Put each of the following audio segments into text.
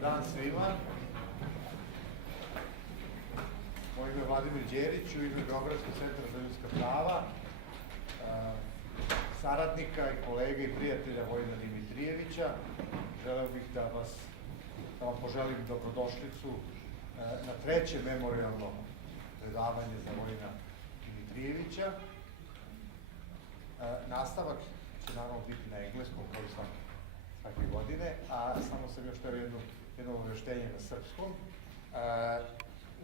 dan svima. Moje ime je Vladimir Đerić, u ime Beogradskog centra za ljudska prava, saradnika i kolega i prijatelja Vojina Dimitrijevića. Želeo bih da vam poželim dobrodošlicu na treće memorijalno predavanje za Vojina Dimitrijevića. Nastavak će naravno biti na engleskom, kao i svake godine, a samo sam još teo jedno obaveštenje na srpskom.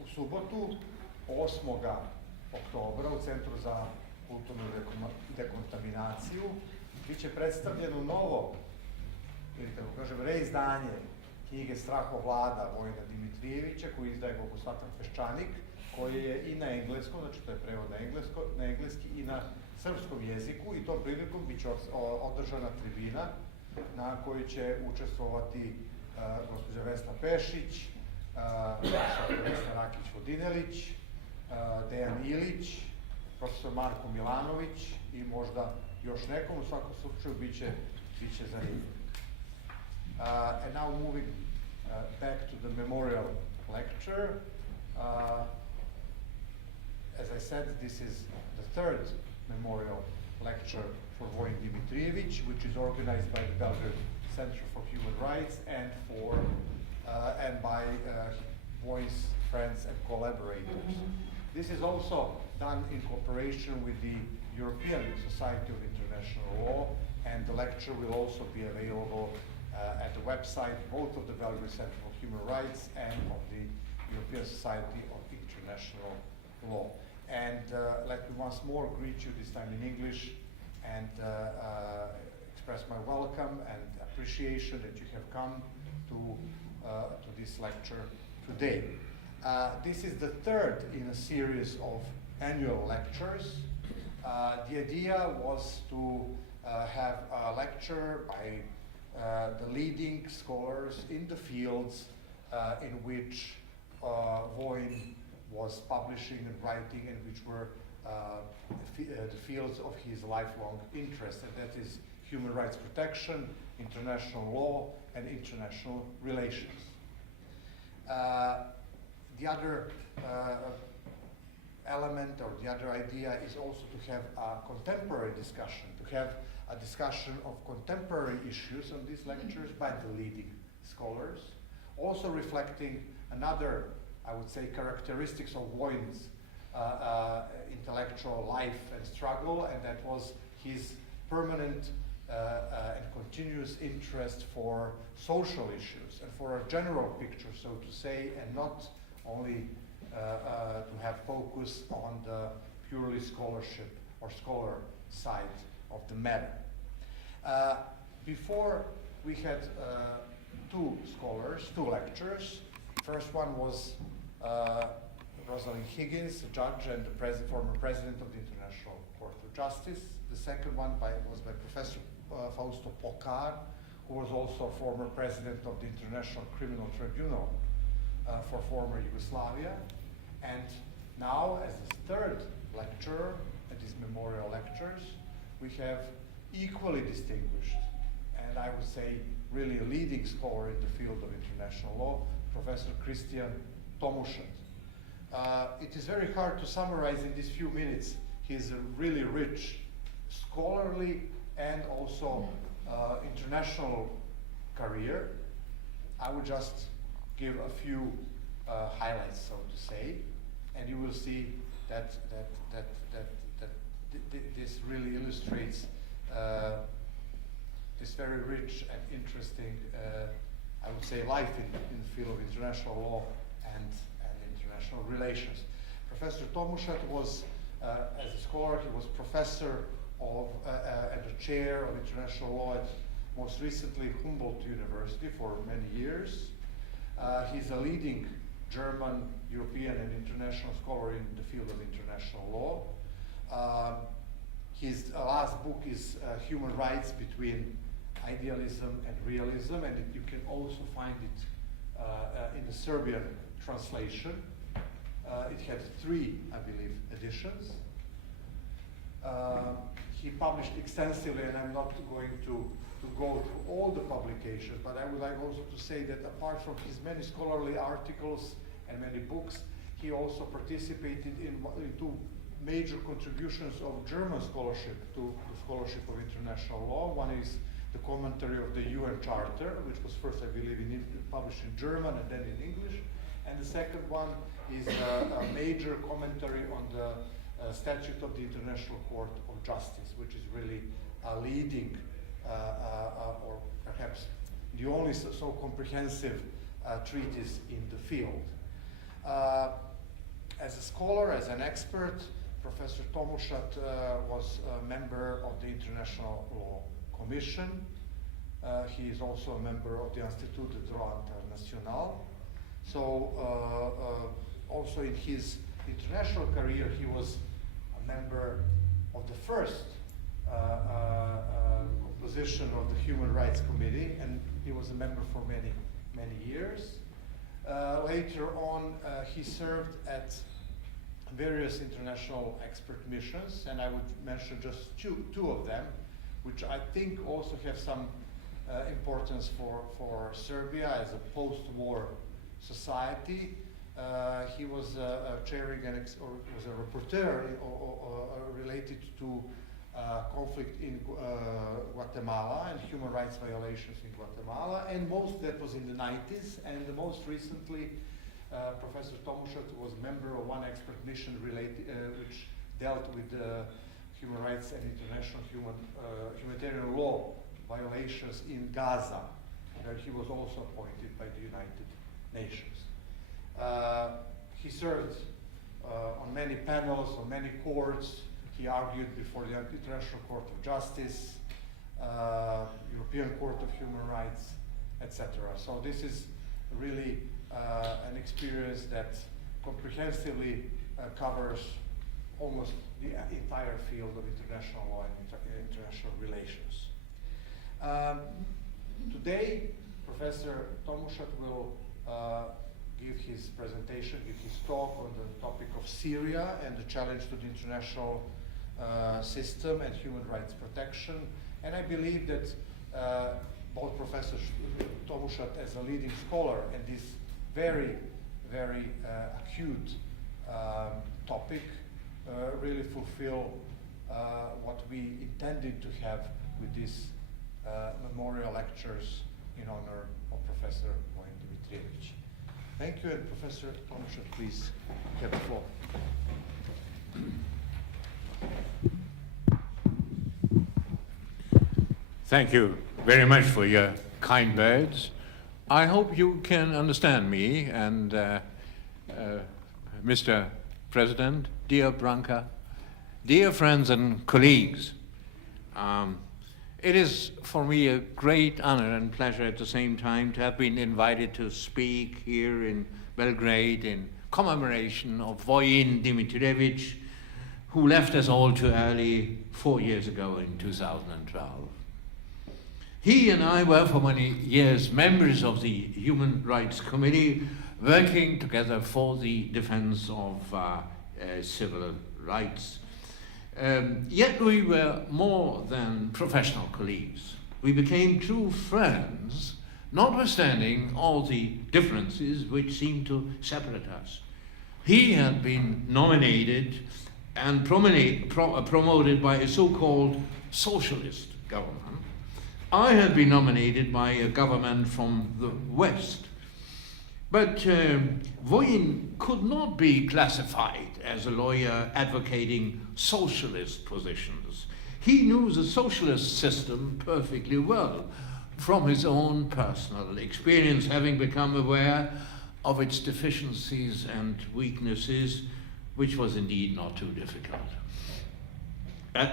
U subotu, 8. oktobra, u Centru za kulturnu dekontaminaciju, biće predstavljeno novo, ili tako kažem, reizdanje knjige Strahovlada Vojina Dimitrijevića, koji izdaje Bogosvatan Peščanik, koji je i na engleskom, znači to je prevod na engleski, i na srpskom jeziku, i tom prilikom biće održana tribina na kojoj će učestvovati gospođa Vesna Pešić, Vesna Rakić-Vodinelić, Dejan Ilić, profesor Marko Milanović i možda još nekom. U svakom slučaju biće zanimljivo. And now moving back to the memorial lecture. As I said, this is the third memorial lecture for Vojin Dimitrijević, which is organized by the Belgrade Center for Human Rights and by Vojin's friends and collaborators. This is also done in cooperation with the European Society of International Law, and the lecture will also be available at the website both of the Belgrade Center for Human Rights and of the European Society of International Law. And let me once more greet you, this time in English, and express my welcome and appreciation that you have come to this lecture today. This is the third in a series of annual lectures. The idea was to have a lecture by the leading scholars in the fields in which Vojin was publishing and writing, and which were the fields of his lifelong interest, and that is human rights protection, international law, and international relations. The other element, or the other idea, is also to have a contemporary discussion, to have a discussion of contemporary issues on these lectures by the leading scholars, also reflecting another, I would say, characteristics of Vojin's intellectual life and struggle, and that was his permanent and continuous interest for social issues and for a general picture, so to say, and not only to have focus on the purely scholarship or scholar side of the matter. Before, we had two lecturers. First one was Rosalind Higgins, a judge and the former president of the International Court of Justice. The second one was by Professor Fausto Pokar, who was also former president of the International Criminal Tribunal for former Yugoslavia. And now, as his third lecturer at these memorial lectures, we have equally distinguished, and I would say really a leading scholar in the field of international law, Professor Kristijan Tomušat. It is very hard to summarize in these few minutes his really rich scholarly and also international career. I would just give a few highlights, so to say, and you will see that this really illustrates this very rich and interesting, I would say, life in the field of international law and international relations. Professor Tomušat was, as a scholar, he was professor and the chair of international law at, most recently, Humbolt University for many years. He's a leading German, European, and international scholar in the field of international law. His last book is Human Rights Between Idealism and Realism, and you can also find it in the Serbian translation. It had 3, I believe, editions. He published extensively, and I'm not going to go through all the publications, but I would like also to say that apart from his many scholarly articles and many books, he also participated in two major contributions of German scholarship to the scholarship of international law. One is the commentary of the UN Charter, which was first, I believe, published in German and then in English. And the second one is a major commentary on the Statute of the International Court of Justice, which is really a leading, or perhaps the only so comprehensive treatise in the field. As a scholar, as an expert, Professor Tomušat was a member of the International Law Commission. He is also a member of the Institut de Droit International. So also in his international career, he was a member of the first composition of the Human Rights Committee, and he was a member for many, many years. Later on, he served at various international expert missions, and I would mention just two of them, which I think also have some importance for Serbia as a post-war society. He was chairing or was a rapporteur related to conflict in Guatemala and human rights violations in Guatemala, and that was in the 90s, and most recently Professor Tomušat was a member of one expert mission which dealt with human rights and international humanitarian law violations in Gaza, where he was also appointed by the United Nations. He served on many panels, on many courts. He argued before the International Court of Justice, European Court of Human Rights, etc. So this is really an experience that comprehensively covers almost the entire field of international law and international relations. Today, Professor Tomušat will give his presentation, give his talk on the topic of Syria and the challenge to the international system and human rights protection. And I believe that both Professor Tomušat as a leading scholar and this very, very acute topic really fulfill what we intended to have with these memorial lectures in honor of Professor Vojinu Dimitrijeviću. Thank you, and Professor Tomušat, please have the floor. Thank you very much for your kind words. I hope you can understand me, and Mr. President, dear Branka, dear friends and colleagues. It is for me a great honor and pleasure at the same time to have been invited to speak here in Belgrade in commemoration of Vojin Dimitrijević, who left us all too early 4 years ago in 2012. He and I were for many years members of the Human Rights Committee, working together for the defense of civil rights. Yet we were more than professional colleagues. We became true friends, notwithstanding all the differences which seemed to separate us. He had been nominated and promoted by a so-called socialist government. I had been nominated by a government from the West. But Vojin could not be classified as a lawyer advocating socialist positions. He knew the socialist system perfectly well from his own personal experience, having become aware of its deficiencies and weaknesses, which was indeed not too difficult.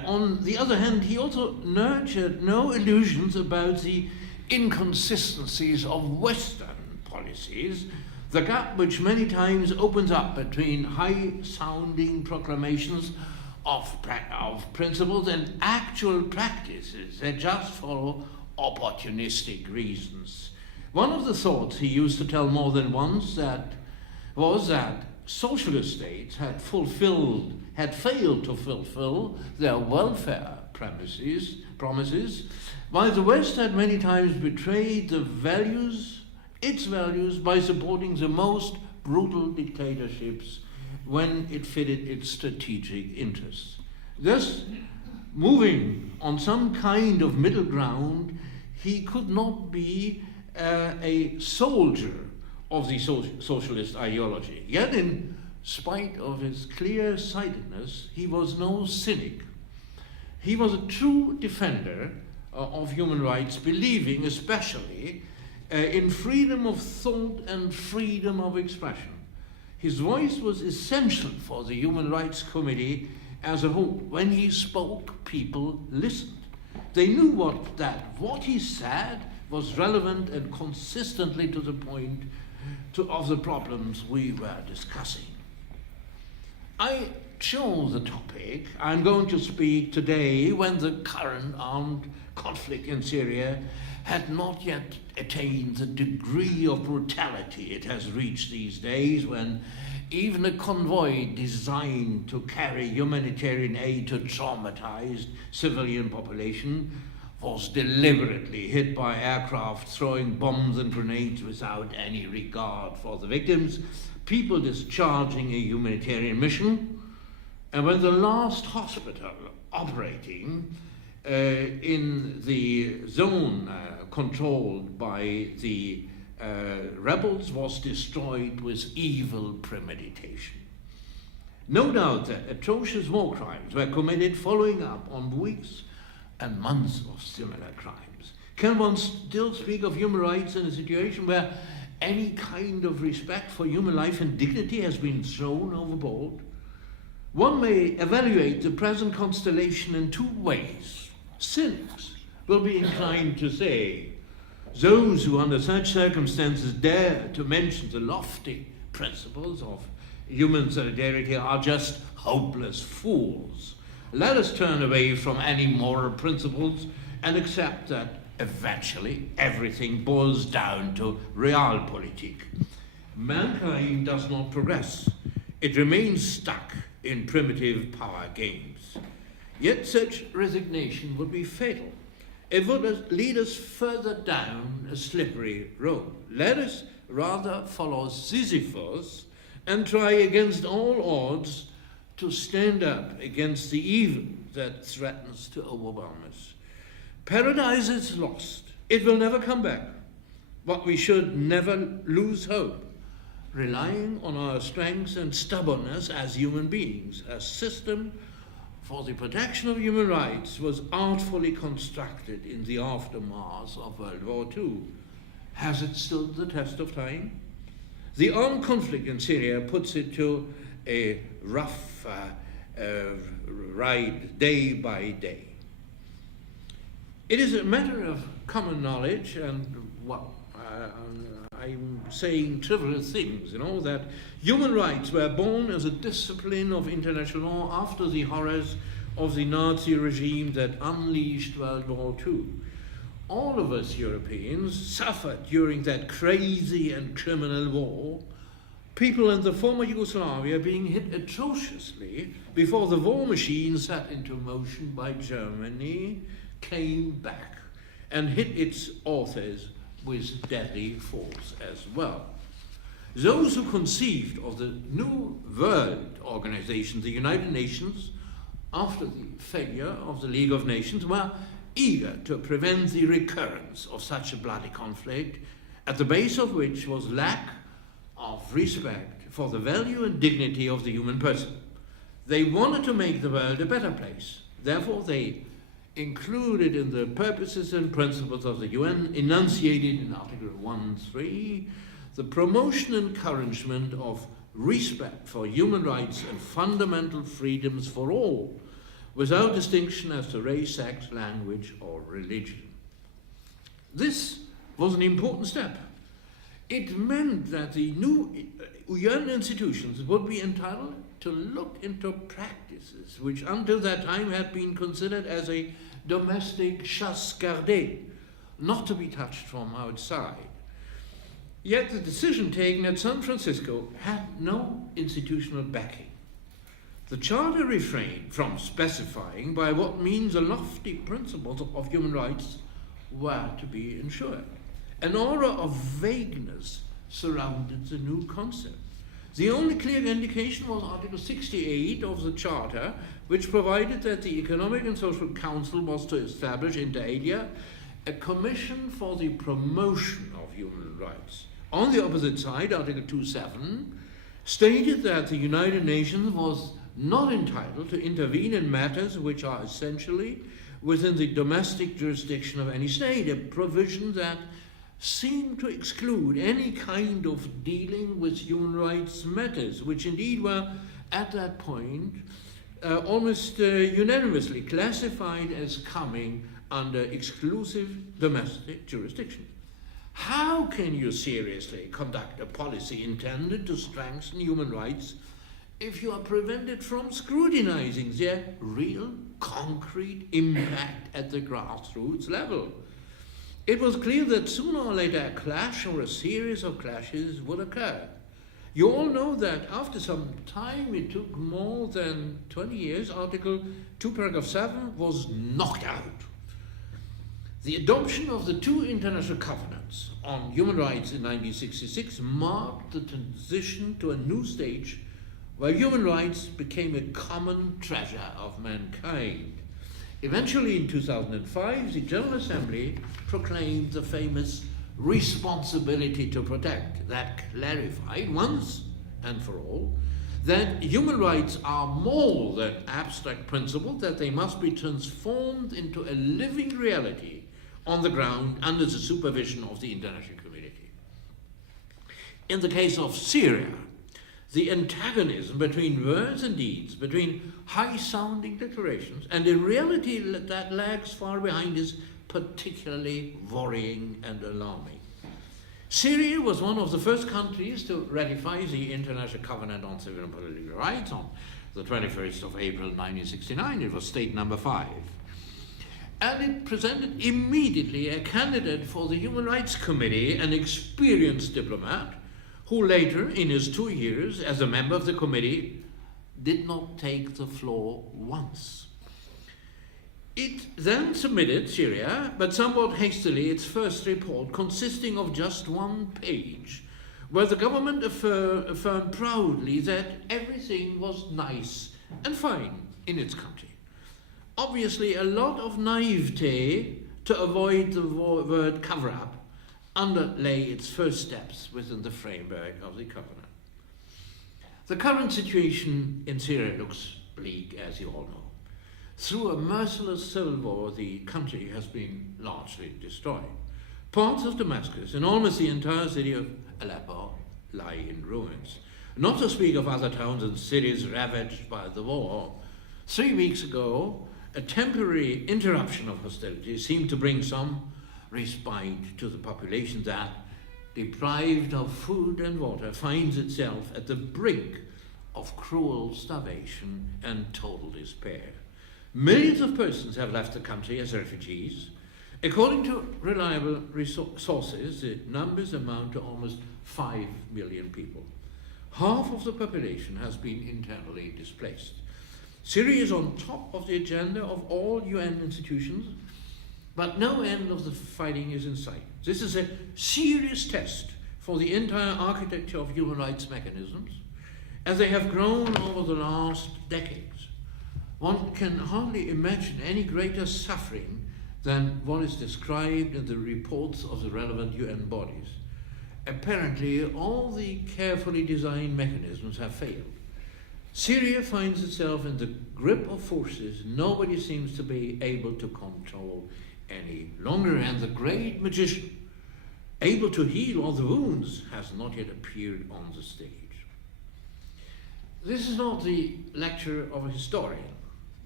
On the other hand, he also nurtured no illusions about the inconsistencies of Western policies, the gap which many times opens up between high-sounding proclamations of principles and actual practices that just follow opportunistic reasons. One of the thoughts he used to tell more than once was that socialist states had failed to fulfill their welfare promises, while the West had many times betrayed its values, by supporting the most brutal dictatorships when it fitted its strategic interests. Thus, moving on some kind of middle ground, he could not be a soldier of the socialist ideology. Yet, in spite of his clear-sightedness, he was no cynic. He was a true defender of human rights, believing especially in freedom of thought and freedom of expression. His voice was essential for the Human Rights Committee as a whole. When he spoke, people listened. They knew what he said was relevant and consistently to the point of the problems we were discussing. I chose the topic I'm going to speak today when the current armed conflict in Syria had not yet attained the degree of brutality it has reached these days, when even a convoy designed to carry humanitarian aid to traumatized civilian population was deliberately hit by aircraft throwing bombs and grenades without any regard for the victims, people discharging a humanitarian mission, and when the last hospital operating in the zone controlled by the rebels was destroyed with evil premeditation. No doubt that atrocious war crimes were committed following up on weeks and months of similar crimes. Can one still speak of human rights in a situation where any kind of respect for human life and dignity has been thrown overboard? One may evaluate the present constellation in two ways. Cynics will be inclined to say, those who under such circumstances dare to mention the lofty principles of human solidarity are just hopeless fools. Let us turn away from any moral principles and accept that eventually everything boils down to realpolitik. Mankind does not progress. It remains stuck in primitive power games. Yet such resignation would be fatal. It would lead us further down a slippery road. Let us rather follow Sisyphus and try against all odds to stand up against the evil that threatens to overwhelm us. Paradise is lost. It will never come back. But we should never lose hope, relying on our strengths and stubbornness as human beings. A system for the protection of human rights was artfully constructed in the aftermath of World War II. Has it stood the test of time? The armed conflict in Syria puts it to a rough ride day by day. It is a matter of common knowledge, and I'm saying trivial things, that human rights were born as a discipline of international law after the horrors of the Nazi regime that unleashed World War II. All of us Europeans suffered during that crazy and criminal war, people in the former Yugoslavia being hit atrociously before the war machine set into motion by Germany came back and hit its authors with deadly force as well. Those who conceived of the new world organization, the United Nations, after the failure of the League of Nations, were eager to prevent the recurrence of such a bloody conflict, at the base of which was lack of respect for the value and dignity of the human person. They wanted to make the world a better place. Therefore, they included in the purposes and principles of the UN, enunciated in Article 1.3, the promotion and encouragement of respect for human rights and fundamental freedoms for all, without distinction as to race, sex, language, or religion. This was an important step. It meant that the new UN institutions would be entitled to look into practices which until that time had been considered as a domestic chasse gardée, not to be touched from outside. Yet the decision taken at San Francisco had no institutional backing. The Charter refrained from specifying by what means the lofty principles of human rights were to be ensured. An aura of vagueness surrounded the new concept. The only clear indication was Article 68 of the Charter, which provided that the Economic and Social Council was to establish, inter alia, a commission for the promotion of human rights. On the opposite side, Article 2.7 stated that the United Nations was not entitled to intervene in matters which are essentially within the domestic jurisdiction of any state, a provision that seemed to exclude any kind of dealing with human rights matters, which indeed were at that point almost unanimously classified as coming under exclusive domestic jurisdiction. How can you seriously conduct a policy intended to strengthen human rights if you are prevented from scrutinizing their real, concrete impact at the grassroots level? It was clear that sooner or later a clash or a series of clashes would occur. You all know that after some time, it took more than 20 years, Article 2, Paragraph 7 was knocked out. The adoption of the two international covenants on human rights in 1966 marked the transition to a new stage where human rights became a common treasure of mankind. Eventually, in 2005, the General Assembly proclaimed the famous responsibility to protect that clarified once and for all that human rights are more than abstract principles, that they must be transformed into a living reality on the ground under the supervision of the international community. In the case of Syria, the antagonism between words and deeds, between high-sounding declarations and a reality that lags far behind, is particularly worrying and alarming. Syria was one of the first countries to ratify the International Covenant on Civil and Political Rights on the 21st of April 1969. It was state number 5. And it presented immediately a candidate for the Human Rights Committee, an experienced diplomat, who later, in his 2 years as a member of the committee, did not take the floor once. It then submitted, Syria, but somewhat hastily, its first report, consisting of just 1 page, where the government affirmed proudly that everything was nice and fine in its country. Obviously, a lot of naivete to avoid the word cover-up underlay its first steps within the framework of the covenant. The current situation in Syria looks bleak, as you all know. Through a merciless civil war, the country has been largely destroyed. Parts of Damascus and almost the entire city of Aleppo lie in ruins, not to speak of other towns and cities ravaged by the war. 3 weeks ago, a temporary interruption of hostilities seemed to bring some respite to the population that, deprived of food and water, finds itself at the brink of cruel starvation and total despair. Millions of persons have left the country as refugees. According to reliable sources, the numbers amount to almost 5 million people. Half of the population has been internally displaced. Syria is on top of the agenda of all UN institutions, but no end of the fighting is in sight. This is a serious test for the entire architecture of human rights mechanisms, as they have grown over the last decades. One can hardly imagine any greater suffering than what is described in the reports of the relevant UN bodies. Apparently, all the carefully designed mechanisms have failed. Syria finds itself in the grip of forces nobody seems to be able to control any longer, and the great magician, able to heal all the wounds, has not yet appeared on the stage. This is not the lecture of a historian,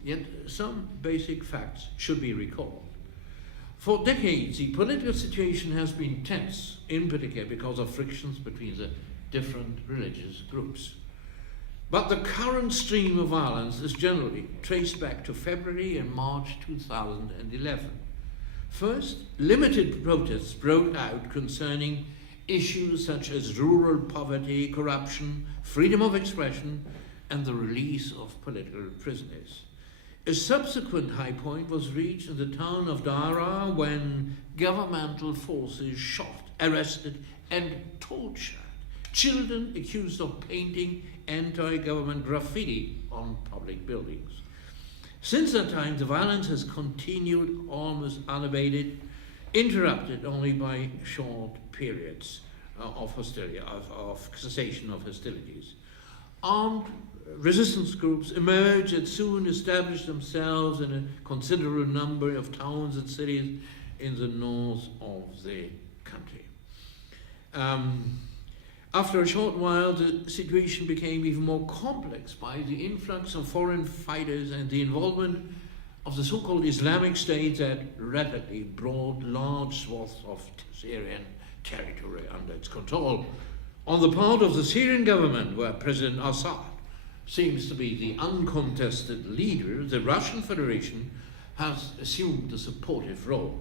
yet some basic facts should be recalled. For decades, the political situation has been tense, in particular because of frictions between the different religious groups. But the current stream of violence is generally traced back to February and March 2011. First, limited protests broke out concerning issues such as rural poverty, corruption, freedom of expression, and the release of political prisoners. A subsequent high point was reached in the town of Dara when governmental forces shot, arrested, and tortured children accused of painting anti-government graffiti on public buildings. Since that time, the violence has continued almost unabated, interrupted only by short periods of hostility, of cessation of hostilities. Armed resistance groups emerged that soon established themselves in a considerable number of towns and cities in the north of the country. After a short while, the situation became even more complex by the influx of foreign fighters and the involvement of the so-called Islamic State that rapidly brought large swaths of Syrian territory under its control. On the part of the Syrian government, where President Assad seems to be the uncontested leader, the Russian Federation has assumed a supportive role.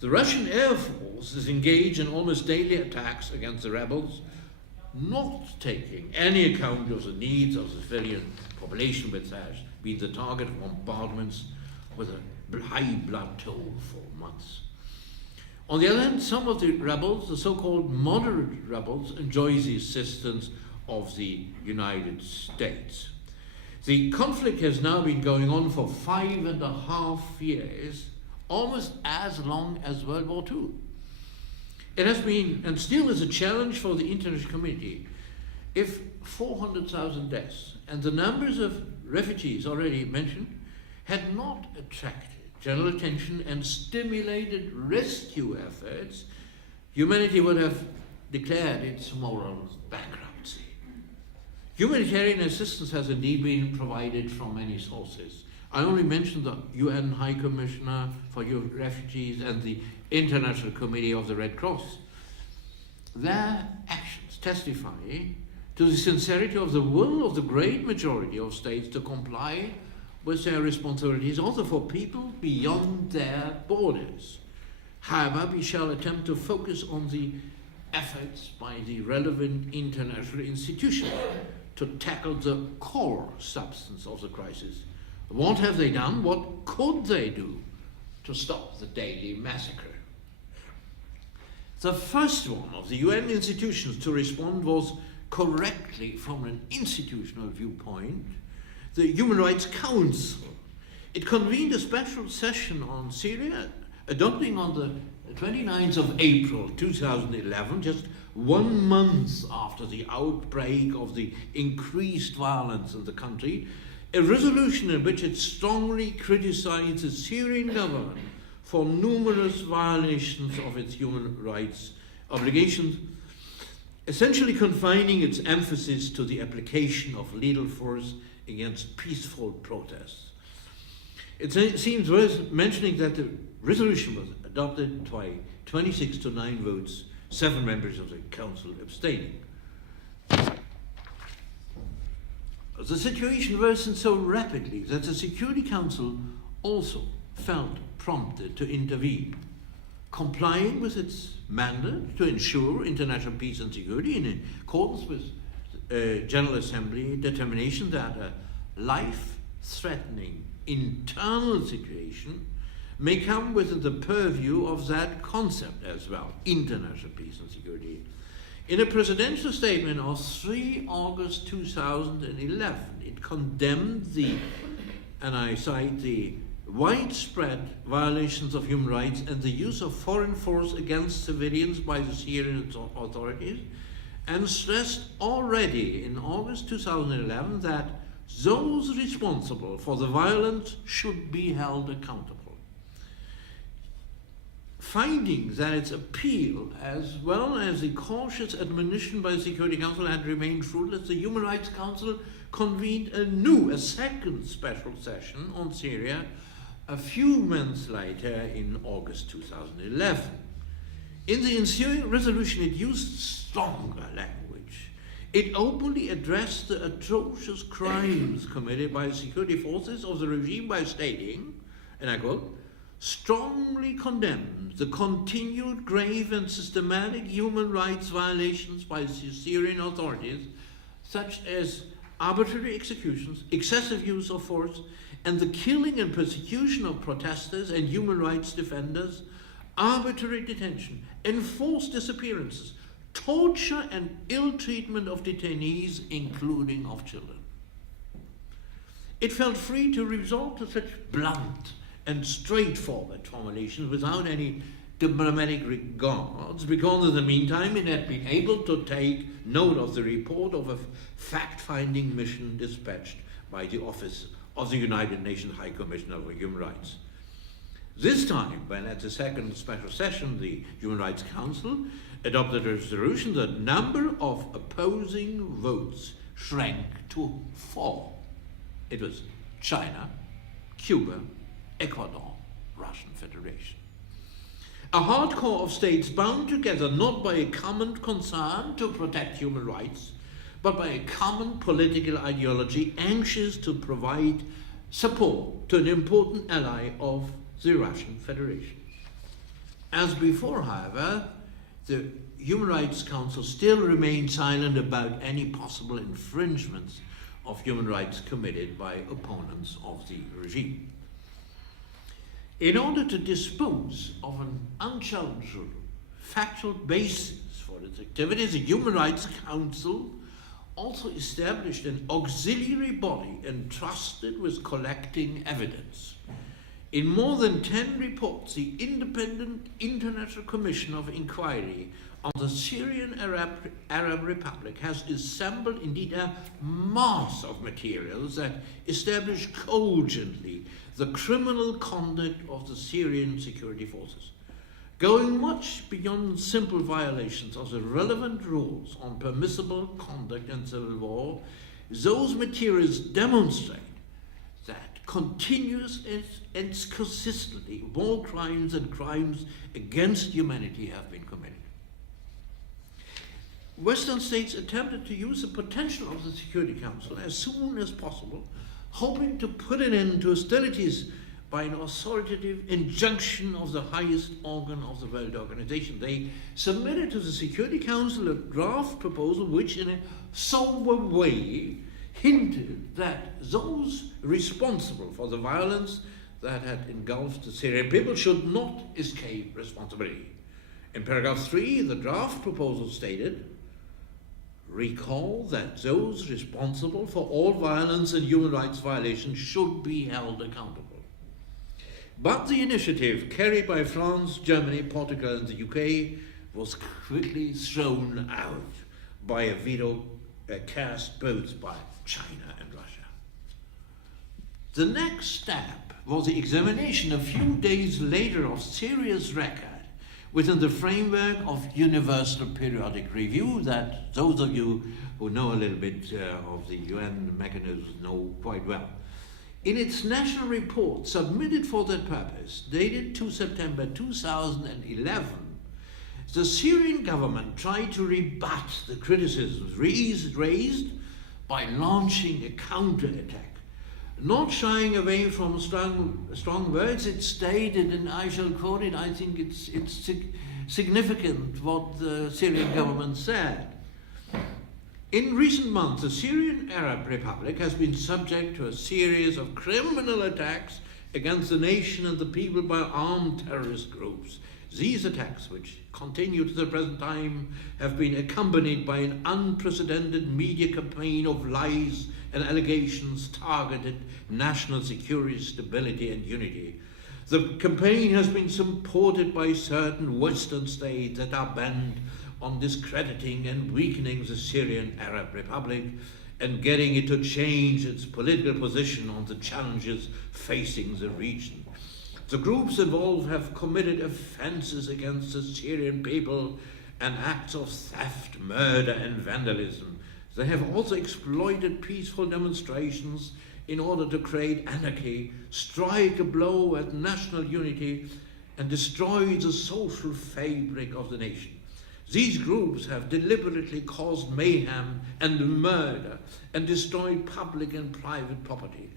The Russian Air Force is engaged in almost daily attacks against the rebels, not taking any account of the needs of the civilian population, which has been the target of bombardments with a high blood toll for months. On the other hand, some of the rebels, the so-called moderate rebels, enjoy the assistance of the United States. The conflict has now been going on for 5.5 years, almost as long as World War II. It has been, and still is, a challenge for the international community. If 400,000 deaths and the numbers of refugees already mentioned had not attracted general attention and stimulated rescue efforts, humanity would have declared its moral bankruptcy. Humanitarian assistance has indeed been provided from many sources. I only mentioned the UN High Commissioner for Refugees and the International Committee of the Red Cross. Their actions testify to the sincerity of the will of the great majority of states to comply with their responsibilities also for people beyond their borders. However, we shall attempt to focus on the efforts by the relevant international institutions to tackle the core substance of the crisis. What have they done? What could they do to stop the daily massacre? The first one of the UN institutions to respond was, correctly from an institutional viewpoint, the Human Rights Council. It convened a special session on Syria, adopting on the 29th of April 2011, just 1 month after the outbreak of the increased violence in the country, a resolution in which it strongly criticized the Syrian government for numerous violations of its human rights obligations, essentially confining its emphasis to the application of lethal force against peaceful protests. It seems worth mentioning that the resolution was adopted by 26 to 9 votes, 7 members of the Council abstaining. The situation worsened so rapidly that the Security Council also felt prompted to intervene, complying with its mandate to ensure international peace and security in accordance with General Assembly determination that a life-threatening internal situation may come within the purview of that concept as well, international peace and security. In a presidential statement of 3 August 2011, it condemned the, and I cite, the widespread violations of human rights and the use of foreign force against civilians by the Syrian authorities, and stressed already in August 2011 that those responsible for the violence should be held accountable. Finding that its appeal, as well as the cautious admonition by the Security Council, had remained fruitless, the Human Rights Council convened a second special session on Syria a few months later in August 2011. In the ensuing resolution, it used stronger language. It openly addressed the atrocious crimes committed by the security forces of the regime by stating, and I quote, strongly condemns the continued grave and systematic human rights violations by the Syrian authorities, such as arbitrary executions, excessive use of force, and the killing and persecution of protesters and human rights defenders, arbitrary detention, enforced disappearances, torture and ill treatment of detainees, including of children. It felt free to resort to such blunt and straightforward formulations without any diplomatic regards, because in the meantime it had been able to take note of the report of a fact-finding mission dispatched by the Office of the United Nations High Commissioner for Human Rights. This time, when at the second special session the Human Rights Council adopted a resolution, the number of opposing votes shrank to 4. It was China, Cuba, Ecuador, Russian Federation. A hardcore of states bound together not by a common concern to protect human rights, but by a common political ideology anxious to provide support to an important ally of the Russian Federation. As before, however, the Human Rights Council still remained silent about any possible infringements of human rights committed by opponents of the regime. In order to dispose of an unchallengeable factual basis for its activities, the Human Rights Council also established an auxiliary body entrusted with collecting evidence. In more than 10 reports, the Independent International Commission of Inquiry on the Syrian Arab Republic has assembled indeed a mass of materials that establish cogently the criminal conduct of the Syrian security forces. Going much beyond simple violations of the relevant rules on permissible conduct and civil war, those materials demonstrate that continuous and consistently war crimes and crimes against humanity have been committed. Western states attempted to use the potential of the Security Council as soon as possible, hoping to put an end to hostilities by an authoritative injunction of the highest organ of the World Organization. They submitted to the Security Council a draft proposal which, in a sober way, hinted that those responsible for the violence that had engulfed the Syrian people should not escape responsibility. In paragraph 3, the draft proposal stated, "Recall that those responsible for all violence and human rights violations should be held accountable." But the initiative carried by France, Germany, Portugal, and the UK was quickly thrown out by a veto cast both by China and Russia. The next step was the examination a few days later of Syria's record within the framework of universal periodic review that those of you who know a little bit of the UN mechanisms know quite well. In its national report submitted for that purpose, dated 2 September 2011, the Syrian government tried to rebut the criticisms raised by launching a counterattack. Not shying away from strong words, it stated, and I shall quote it, I think it's significant what the Syrian government said. In recent months, the Syrian Arab Republic has been subject to a series of criminal attacks against the nation and the people by armed terrorist groups. These attacks, which continue to the present time, have been accompanied by an unprecedented media campaign of lies and allegations targeted national security, stability, and unity. The campaign has been supported by certain Western states that are bent on discrediting and weakening the Syrian Arab Republic and getting it to change its political position on the challenges facing the region. The groups involved have committed offenses against the Syrian people and acts of theft, murder, and vandalism. They have also exploited peaceful demonstrations in order to create anarchy, strike a blow at national unity, and destroy the social fabric of the nation. These groups have deliberately caused mayhem and murder and destroyed public and private property.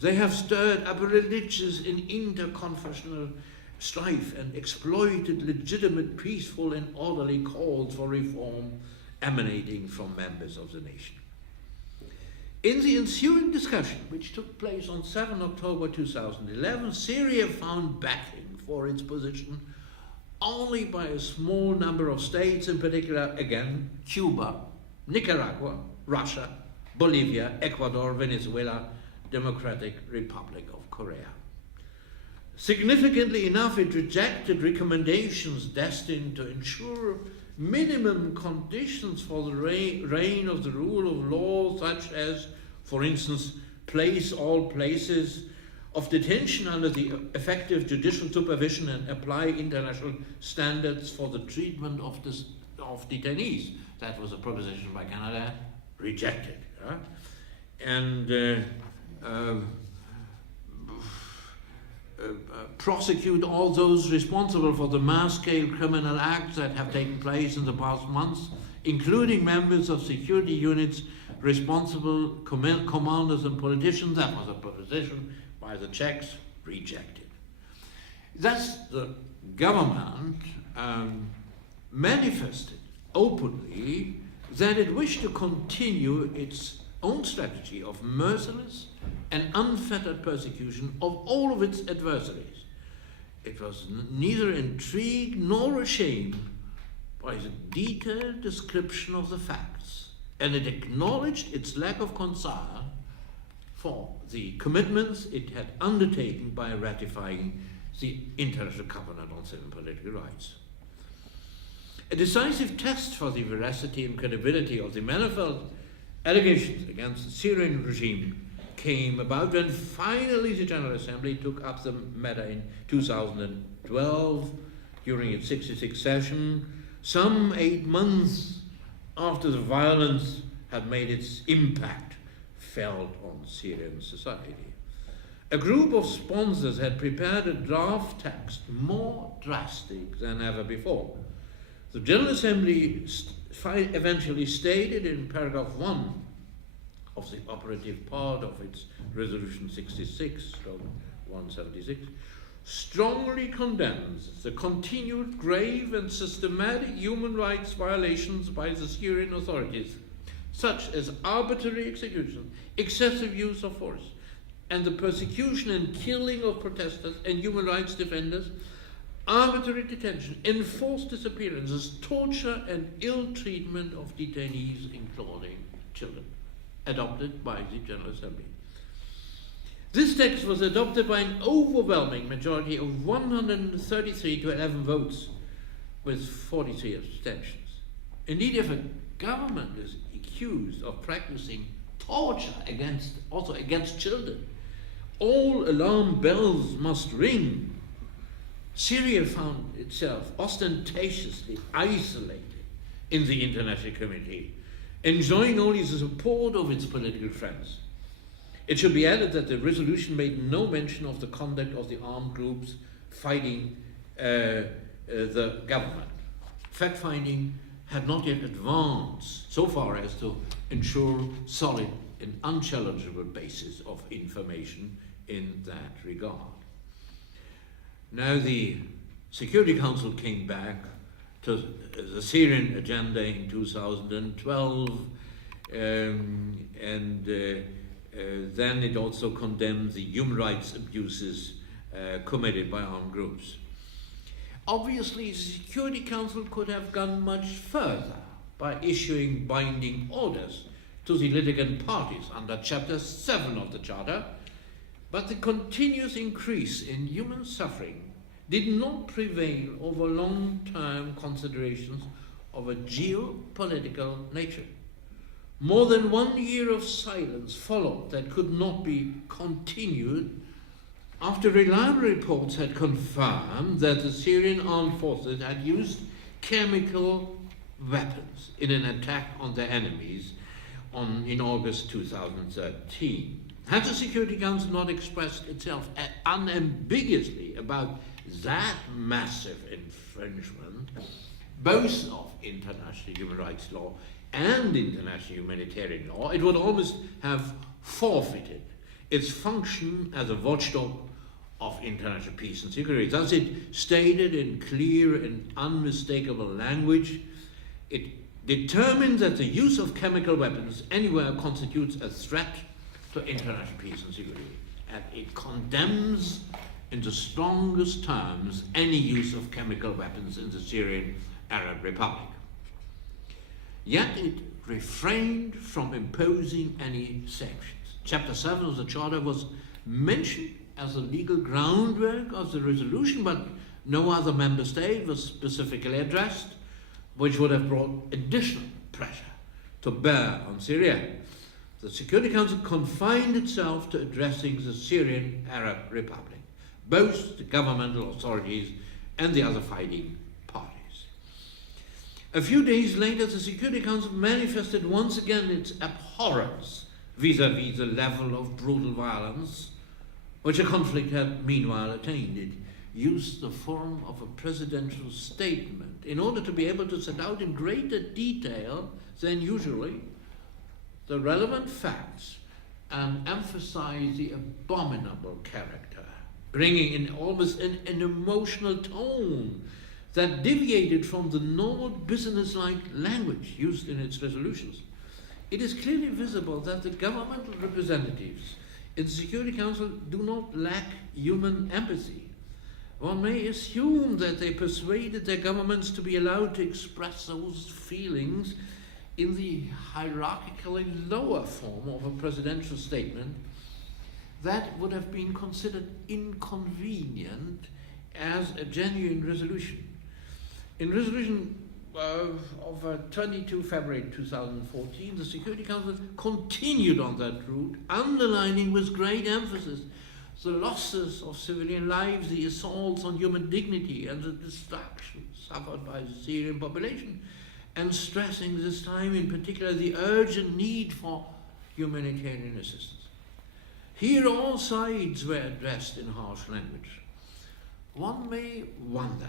They have stirred up religious and interconfessional strife and exploited legitimate, peaceful, and orderly calls for reform emanating from members of the nation. In the ensuing discussion, which took place on 7 October 2011, Syria found backing for its position only by a small number of states, in particular, again, Cuba, Nicaragua, Russia, Bolivia, Ecuador, Venezuela, Democratic Republic of Korea. Significantly enough, it rejected recommendations destined to ensure minimum conditions for the reign of the rule of law, such as, for instance, place all places of detention under the effective judicial supervision and apply international standards for the treatment of detainees. That was a proposition by Canada, rejected. And prosecute all those responsible for the mass-scale criminal acts that have taken place in the past months, including members of security units responsible, commanders and politicians. That was a proposition by the Czechs, rejected. Thus, the government manifested openly that it wished to continue its own strategy of merciless and unfettered persecution of all of its adversaries. It was neither intrigued nor ashamed by the detailed description of the facts, and it acknowledged its lack of concern for the commitments it had undertaken by ratifying the International Covenant on Civil and Political Rights. A decisive test for the veracity and credibility of the manifold allegations against the Syrian regime came about when finally the General Assembly took up the matter in 2012 during its 66th session, some 8 months after the violence had made its impact felt on Syrian society. A group of sponsors had prepared a draft text more drastic than ever before. The General Assembly eventually stated in paragraph 1 of the operative part of its Resolution 66/176, strongly condemns the continued grave and systematic human rights violations by the Syrian authorities, such as arbitrary execution, excessive use of force, and the persecution and killing of protesters and human rights defenders, arbitrary detention, enforced disappearances, torture, and ill treatment of detainees, including children, adopted by the General Assembly. This text was adopted by an overwhelming majority of 133 to 11 votes, with 43 abstentions. Indeed, if a government is accused of practicing torture against children, all alarm bells must ring. Syria found itself ostentatiously isolated in the international community, enjoying only the support of its political friends. It should be added that the resolution made no mention of the conduct of the armed groups fighting the government. Fact-finding had not yet advanced so far as to ensure solid and unchallengeable basis of information in that regard. Now the Security Council came back to the Syrian agenda in 2012, and then it also condemned the human rights abuses committed by armed groups. Obviously, the Security Council could have gone much further by issuing binding orders to the litigant parties under Chapter 7 of the Charter, but the continuous increase in human suffering did not prevail over long-term considerations of a geopolitical nature. More than 1 year of silence followed that could not be continued after reliable reports had confirmed that the Syrian armed forces had used chemical weapons in an attack on their enemies in August 2013. Had the Security Council not expressed itself unambiguously about that massive infringement, both of international human rights law and international humanitarian law, it would almost have forfeited its function as a watchdog of international peace and security. Thus, it stated in clear and unmistakable language, it determined that the use of chemical weapons anywhere constitutes a threat to international peace and security. And it condemns in the strongest terms any use of chemical weapons in the Syrian Arab Republic. Yet it refrained from imposing any sanctions. Chapter 7 of the Charter was mentioned as the legal groundwork of the resolution, but no other member state was specifically addressed, which would have brought additional pressure to bear on Syria. The Security Council confined itself to addressing the Syrian Arab Republic, both the governmental authorities and the other fighting parties. A few days later, the Security Council manifested once again its abhorrence vis-à-vis the level of brutal violence which a conflict had meanwhile attained. It used the form of a presidential statement in order to be able to set out in greater detail than usually the relevant facts and emphasize the abominable character, bringing in almost an emotional tone that deviated from the normal business-like language used in its resolutions. It is clearly visible that the governmental representatives in the Security Council do not lack human empathy. One may assume that they persuaded their governments to be allowed to express those feelings in the hierarchically lower form of a presidential statement that would have been considered inconvenient as a genuine resolution. In resolution of 22 February 2014, the Security Council continued on that route, underlining with great emphasis the losses of civilian lives, the assaults on human dignity, and the destruction suffered by the Syrian population, and stressing this time in particular the urgent need for humanitarian assistance. Here all sides were addressed in harsh language. One may wonder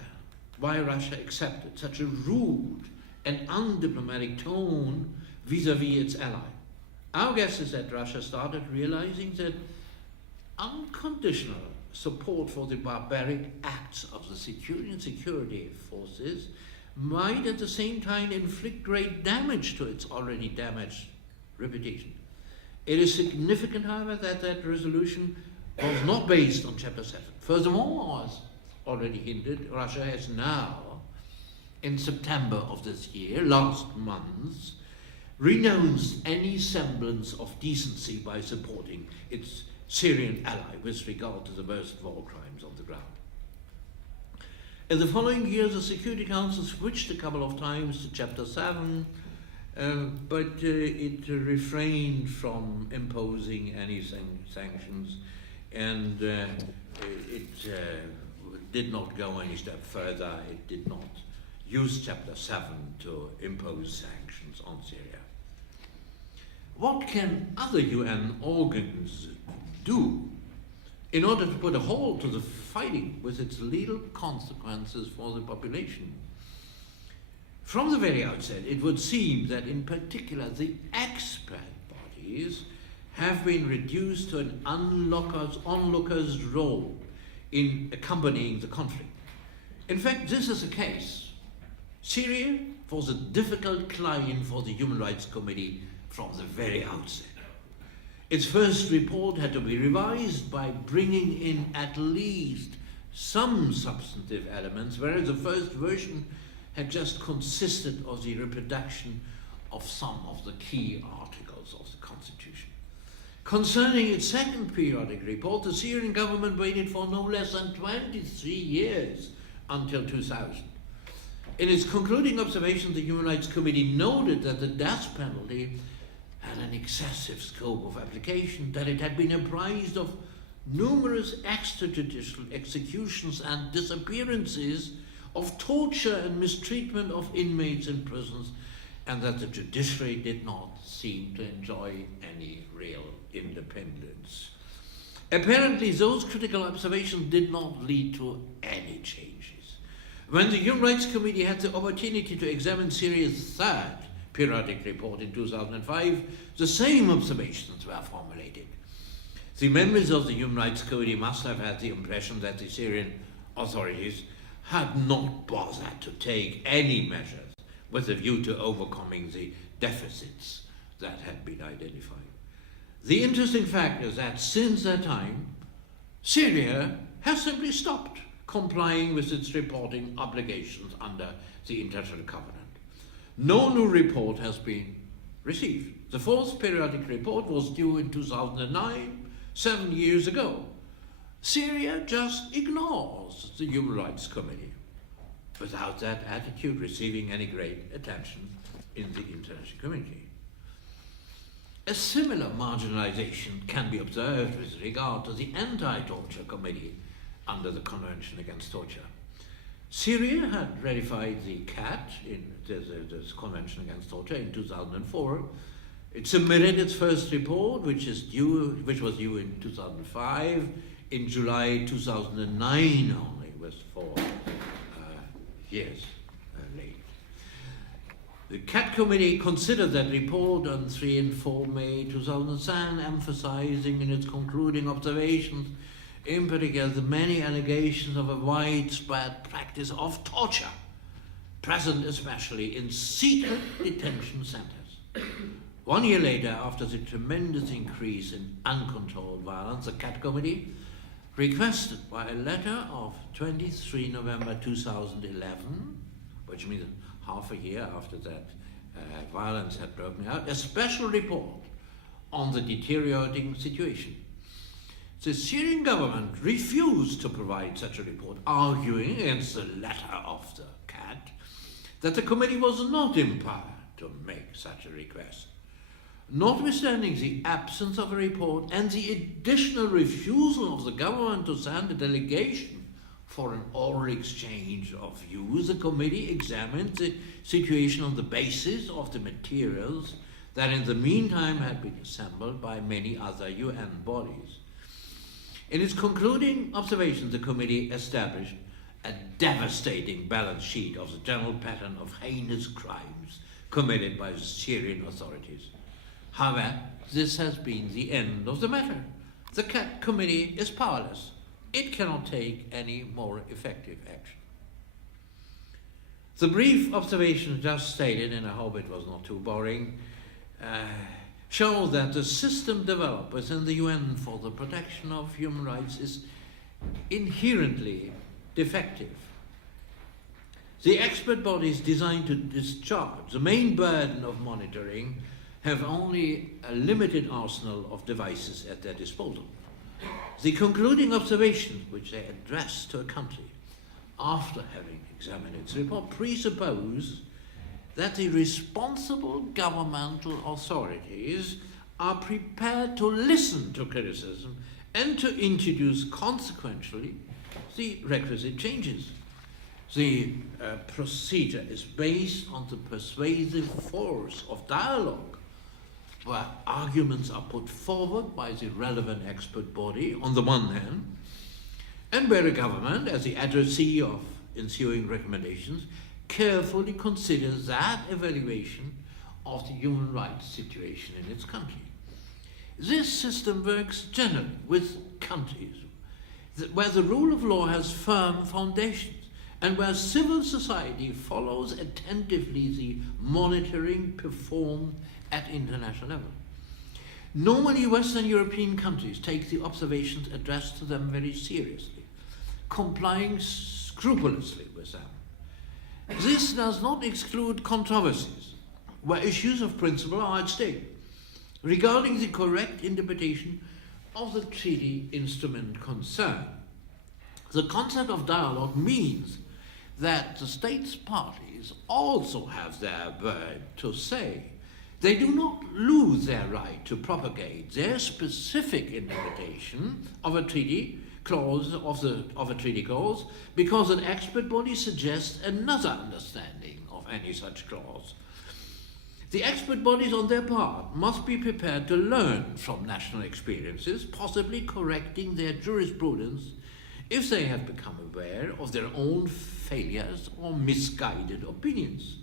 why Russia accepted such a rude and undiplomatic tone vis-à-vis its ally. Our guess is that Russia started realizing that unconditional support for the barbaric acts of the Syrian security forces might at the same time inflict great damage to its already damaged reputation. It is significant, however, that that resolution was not based on Chapter 7. Furthermore, as already hinted, Russia has now, in September of this year, last month, renounced any semblance of decency by supporting its Syrian ally with regard to the worst war crimes on the ground. In the following years, the Security Council switched a couple of times to Chapter 7, but it refrained from imposing any sanctions, and it did not go any step further. It did not use Chapter 7 to impose sanctions on Syria. What can other UN organs do in order to put a halt to the fighting with its lethal consequences for the population? From the very outset, it would seem that in particular the expert bodies have been reduced to an onlooker's role in accompanying the conflict. In fact, this is the case. Syria was a difficult client for the Human Rights Committee from the very outset. Its first report had to be revised by bringing in at least some substantive elements, whereas the first version had just consisted of the reproduction of some of the key articles of the Constitution. Concerning its second periodic report, the Syrian government waited for no less than 23 years until 2000. In its concluding observation, the Human Rights Committee noted that the death penalty had an excessive scope of application, that it had been apprised of numerous extrajudicial executions and disappearances, of torture and mistreatment of inmates in prisons, and that the judiciary did not seem to enjoy any real independence. Apparently, those critical observations did not lead to any changes. When the Human Rights Committee had the opportunity to examine Syria's third periodic report in 2005, the same observations were formulated. The members of the Human Rights Committee must have had the impression that the Syrian authorities had not bothered to take any measures with a view to overcoming the deficits that had been identified. The interesting fact is that since that time, Syria has simply stopped complying with its reporting obligations under the International Covenant. No new report has been received. The fourth periodic report was due in 2009, 7 years ago. Syria just ignores the Human Rights Committee, without that attitude receiving any great attention in the international community. A similar marginalization can be observed with regard to the Anti-Torture Committee under the Convention Against Torture. Syria had ratified the CAT, the Convention Against Torture, in 2004. It submitted its first report, which was due in 2005, in July 2009 only, was 4 years late. The CAT committee considered that report on 3 and 4 May 2007, emphasizing in its concluding observations, in particular, the many allegations of a widespread practice of torture, present especially in secret detention centers. 1 year later, after the tremendous increase in uncontrolled violence, the CAT committee requested by a letter of 23 November 2011, which means half a year after that violence had broken out, a special report on the deteriorating situation. The Syrian government refused to provide such a report, arguing against the letter of the CAT that the committee was not empowered to make such a request. Notwithstanding the absence of a report and the additional refusal of the government to send a delegation for an oral exchange of views, the committee examined the situation on the basis of the materials that in the meantime had been assembled by many other UN bodies. In its concluding observations, the committee established a devastating balance sheet of the general pattern of heinous crimes committed by the Syrian authorities. However, this has been the end of the matter. The CAT committee is powerless. It cannot take any more effective action. The brief observations just stated, and I hope it was not too boring, show that the system developed within the UN for the protection of human rights is inherently defective. The expert bodies designed to discharge the main burden of monitoring have only a limited arsenal of devices at their disposal. The concluding observations which they address to a country after having examined its report presuppose that the responsible governmental authorities are prepared to listen to criticism and to introduce consequentially the requisite changes. The procedure is based on the persuasive force of dialogue, where arguments are put forward by the relevant expert body on the one hand, and where a government, as the addressee of ensuing recommendations, carefully considers that evaluation of the human rights situation in its country. This system works generally with countries where the rule of law has firm foundations and where civil society follows attentively the monitoring performed at international level. Normally, Western European countries take the observations addressed to them very seriously, complying scrupulously with them. This does not exclude controversies where issues of principle are at stake regarding the correct interpretation of the treaty instrument concerned. The concept of dialogue means that the states parties also have their word to say. They do not lose their right to propagate their specific interpretation of a treaty clause of a treaty clause because an expert body suggests another understanding of any such clause. The expert bodies on their part must be prepared to learn from national experiences, possibly correcting their jurisprudence if they have become aware of their own failures or misguided opinions.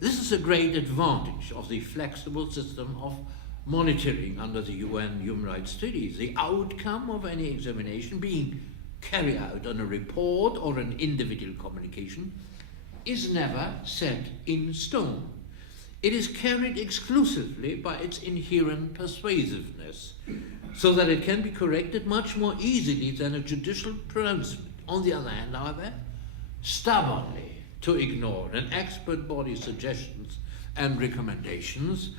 This is a great advantage of the flexible system of monitoring under the UN Human Rights Treaties, the outcome of any examination being carried out on a report or an individual communication is never set in stone. It is carried exclusively by its inherent persuasiveness, so that it can be corrected much more easily than a judicial pronouncement. On the other hand, however, stubbornly to ignore an expert body's suggestions and recommendations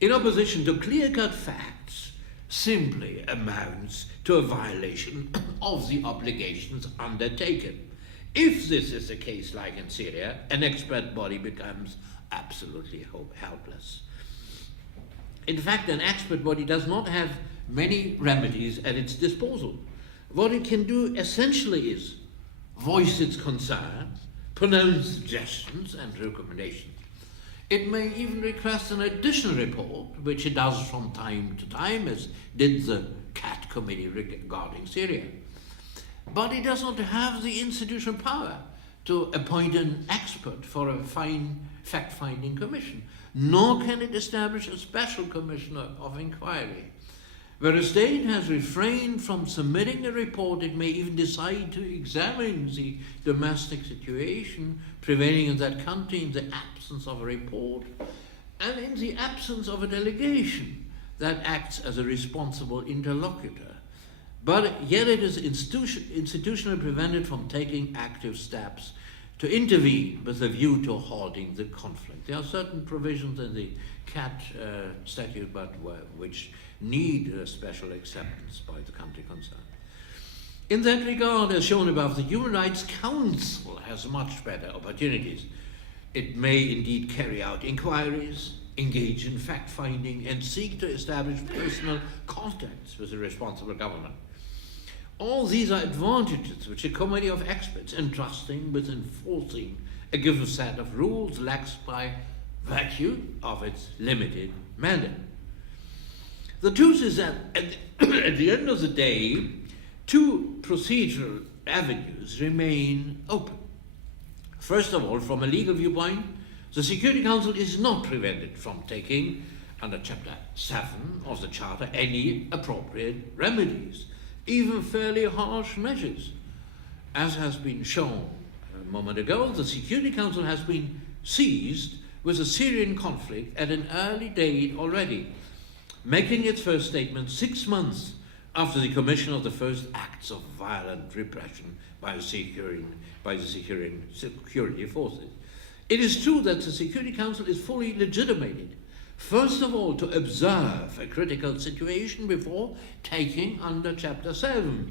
in opposition to clear-cut facts simply amounts to a violation of the obligations undertaken. If this is the case, like in Syria, an expert body becomes absolutely helpless. In fact, an expert body does not have many remedies at its disposal. What it can do essentially is voice its concerns, pronounce suggestions and recommendations. It may even request an additional report, which it does from time to time, as did the CAT committee regarding Syria. But it does not have the institutional power to appoint an expert for a fact-finding commission, nor can it establish a special commissioner of inquiry. Where a state has refrained from submitting a report, it may even decide to examine the domestic situation prevailing in that country in the absence of a report and in the absence of a delegation that acts as a responsible interlocutor. But yet it is institutionally prevented from taking active steps to intervene with a view to halting the conflict. There are certain provisions in the CAT statute, but which need a special acceptance by the country concerned. In that regard, as shown above, the Human Rights Council has much better opportunities. It may indeed carry out inquiries, engage in fact-finding, and seek to establish personal contacts with the responsible government. All these are advantages which a committee of experts entrusting with enforcing a given set of rules lacks by virtue of its limited mandate. The truth is that at the end of the day, two procedural avenues remain open. First of all, from a legal viewpoint, the Security Council is not prevented from taking, under Chapter 7 of the Charter, any appropriate remedies, even fairly harsh measures. As has been shown a moment ago, the Security Council has been seized with the Syrian conflict at an early date already, making its first statement 6 months after the commission of the first acts of violent repression by the security forces. It is true that the Security Council is fully legitimated, first of all, to observe a critical situation before taking under Chapter 7,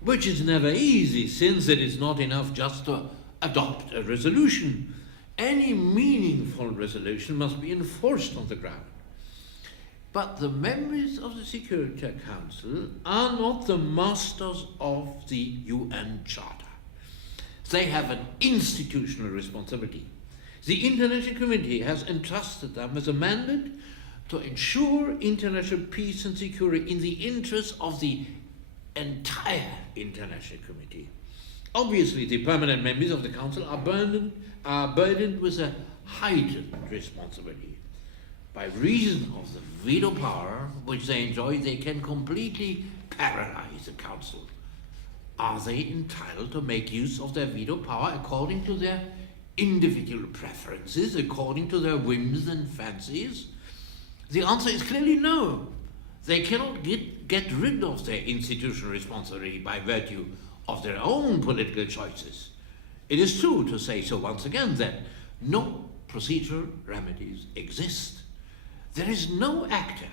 which is never easy, since it is not enough just to adopt a resolution. Any meaningful resolution must be enforced on the ground. But the members of the Security Council are not the masters of the UN Charter. They have an institutional responsibility. The International Committee has entrusted them with a mandate to ensure international peace and security in the interest of the entire International Committee. Obviously, the permanent members of the Council are burdened with a heightened responsibility. By reason of the veto power which they enjoy, they can completely paralyze the Council. Are they entitled to make use of their veto power according to their individual preferences, according to their whims and fancies? The answer is clearly no. They cannot get rid of their institutional responsibility by virtue of their own political choices. It is true to say so once again that no procedural remedies exist. There is no actor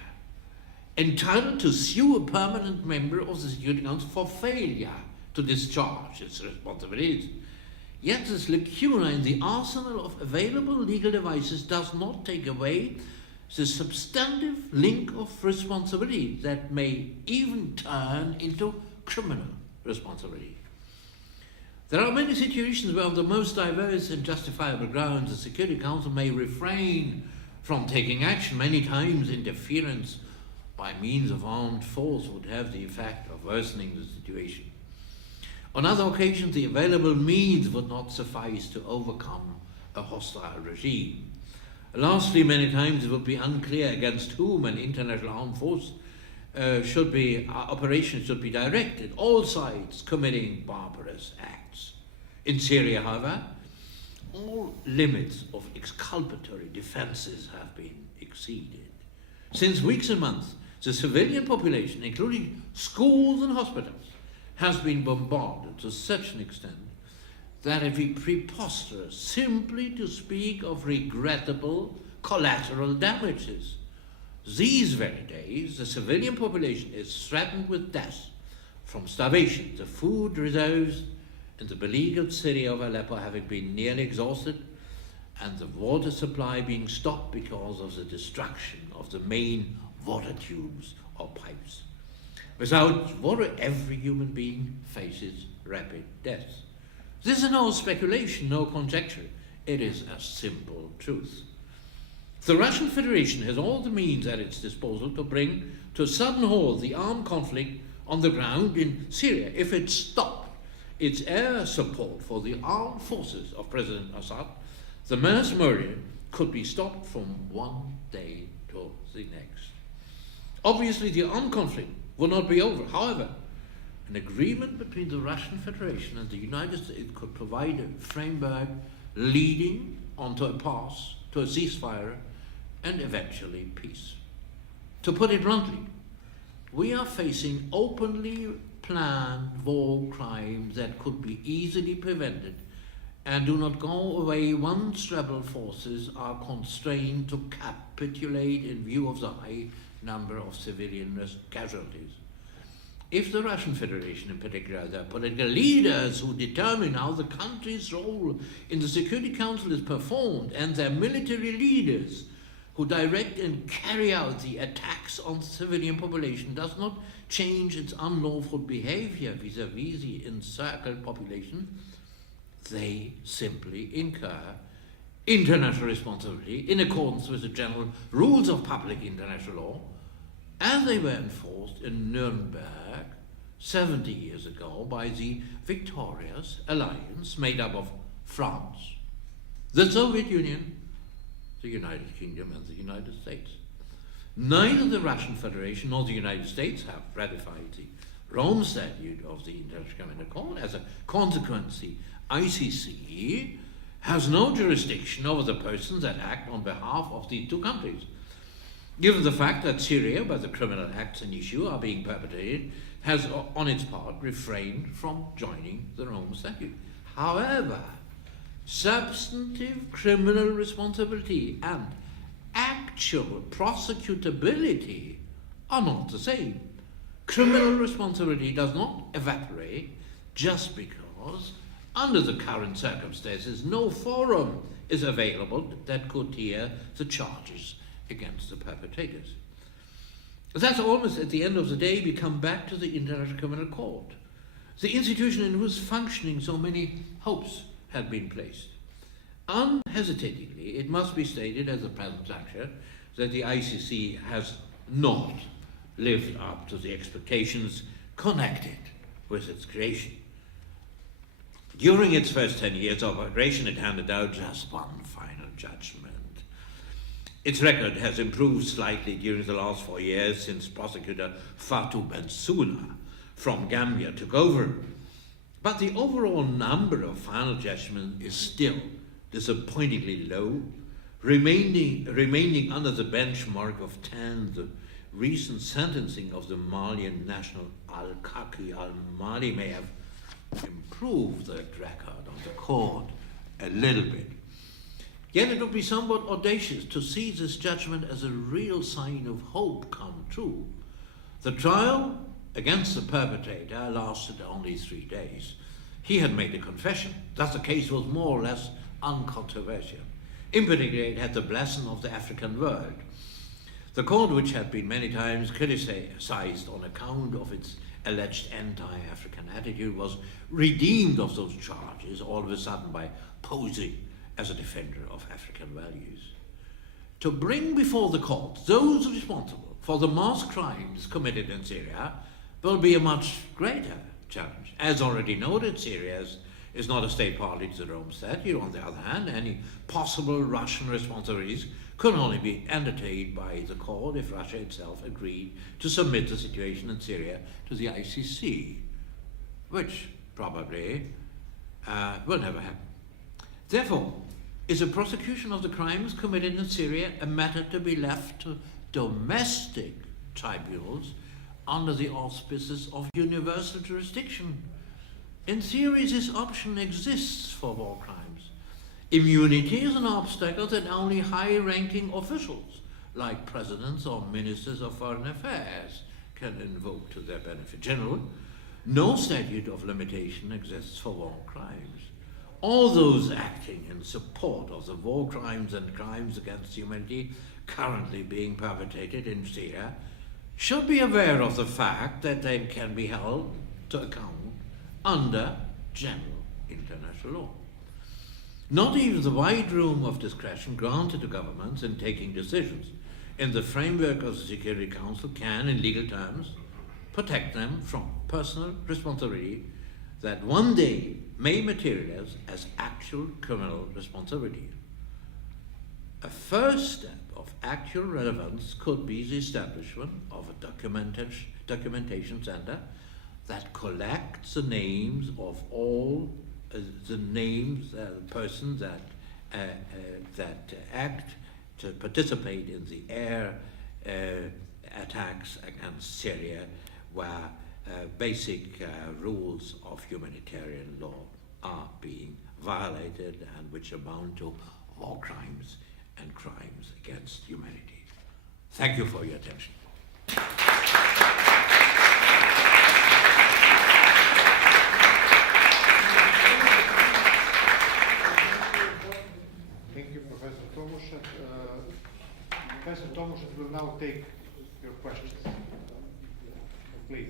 entitled to sue a permanent member of the Security Council for failure to discharge its responsibilities. Yet this lacuna in the arsenal of available legal devices does not take away the substantive link of responsibility that may even turn into criminal responsibility. There are many situations where on the most diverse and justifiable grounds the Security Council may refrain from taking action. Many times interference by means of armed force would have the effect of worsening the situation. On other occasions, the available means would not suffice to overcome a hostile regime. Lastly, many times it would be unclear against whom an international armed force operations should be directed, all sides committing barbarous acts. In Syria, however, all limits of exculpatory defenses have been exceeded. Since weeks and months, the civilian population, including schools and hospitals, has been bombarded to such an extent that it would be preposterous simply to speak of regrettable collateral damages. These very days, the civilian population is threatened with death from starvation, the food reserves in the beleaguered city of Aleppo having been nearly exhausted, and the water supply being stopped because of the destruction of the main water tubes or pipes. Without water, every human being faces rapid death. This is no speculation, no conjecture. It is a simple truth. The Russian Federation has all the means at its disposal to bring to a sudden halt the armed conflict on the ground in Syria if it stopped its air support for the armed forces of President Assad. The mass murder could be stopped from one day to the next. Obviously, the armed conflict will not be over. However, an agreement between the Russian Federation and the United States could provide a framework leading onto a path to a ceasefire and eventually peace. To put it bluntly, we are facing openly planned war crimes that could be easily prevented and do not go away once rebel forces are constrained to capitulate in view of the high number of civilian casualties. If the Russian Federation, in particular, their political leaders who determine how the country's role in the Security Council is performed, and their military leaders who direct and carry out the attacks on the civilian population, does not change its unlawful behavior vis-à-vis the encircled population, they simply incur international responsibility in accordance with the general rules of public international law, as they were enforced in Nuremberg 70 years ago by the victorious alliance made up of France, the Soviet Union, the United Kingdom, and the United States. Neither the Russian Federation nor the United States have ratified the Rome Statute of the International Criminal Court. As a consequence, the ICC has no jurisdiction over the persons that act on behalf of these two countries. Given the fact that Syria, where the criminal acts in issue are being perpetrated, has on its part refrained from joining the Rome Statute. However, substantive criminal responsibility and actual prosecutability are not the same. Criminal responsibility does not evaporate just because, under the current circumstances, no forum is available that could hear the charges against the perpetrators. That's almost at the end of the day we come back to the International Criminal Court, the institution in whose functioning so many hopes had been placed. Unhesitatingly, it must be stated at the present juncture that the ICC has not lived up to the expectations connected with its creation. During its first 10 years of operation, it handed out just one final judgment. Its record has improved slightly during the last 4 years since prosecutor Fatou Bensouda from Gambia took over. But the overall number of final judgments is still disappointingly low, remaining under the benchmark of 10. The recent sentencing of the Malian national Al-Kaki al-Mali may have improved that record of the court a little bit. Yet it would be somewhat audacious to see this judgment as a real sign of hope come true. The trial against the perpetrator lasted only 3 days. He had made a confession, thus the case was more or less uncontroversial. In particular, it had the blessing of the African world. The court, which had been many times criticized on account of its alleged anti-African attitude, was redeemed of those charges all of a sudden by posing as a defender of African values. To bring before the court those responsible for the mass crimes committed in Syria will be a much greater challenge. As already noted, Syria is not a state party to the Rome Statute. On the other hand, any possible Russian responsibilities could only be entertained by the court if Russia itself agreed to submit the situation in Syria to the ICC, which probably will never happen. Therefore, is the prosecution of the crimes committed in Syria a matter to be left to domestic tribunals under the auspices of universal jurisdiction? In theory, this option exists for war crimes. Immunity is an obstacle that only high-ranking officials, like presidents or ministers of foreign affairs, can invoke to their benefit. Generally, no statute of limitation exists for war crimes. All those acting in support of the war crimes and crimes against humanity currently being perpetrated in Syria should be aware of the fact that they can be held to account under general international law. Not even the wide room of discretion granted to governments in taking decisions in the framework of the Security Council can, in legal terms, protect them from personal responsibility that one day may materialize as actual criminal responsibility. A first step of actual relevance could be the establishment of a documentation center that collects the names of all persons that act to participate in the air attacks against Syria, where basic rules of humanitarian law are being violated and which amount to war crimes and crimes against humanity. Thank you for your attention. Thank you, Professor Tomušat. Professor Tomušat will now take your questions. Please.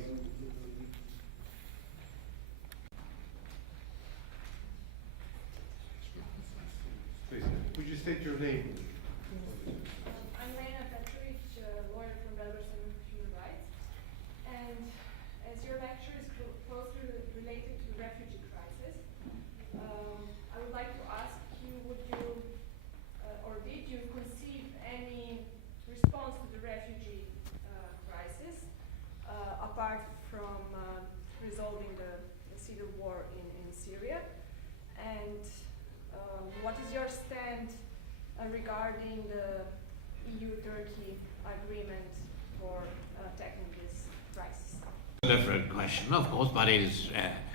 Please, could you state your name? I'm lawyer from Rezolucijom Human Rights, and as your lecture is closely related to the refugee crisis, I would like to ask you, would you, or did you conceive any response to the refugee crisis, apart from resolving the civil war in Syria? And what is your stand regarding the EU-Turkey agreement for tackling this crisis? A different question, of course, but it is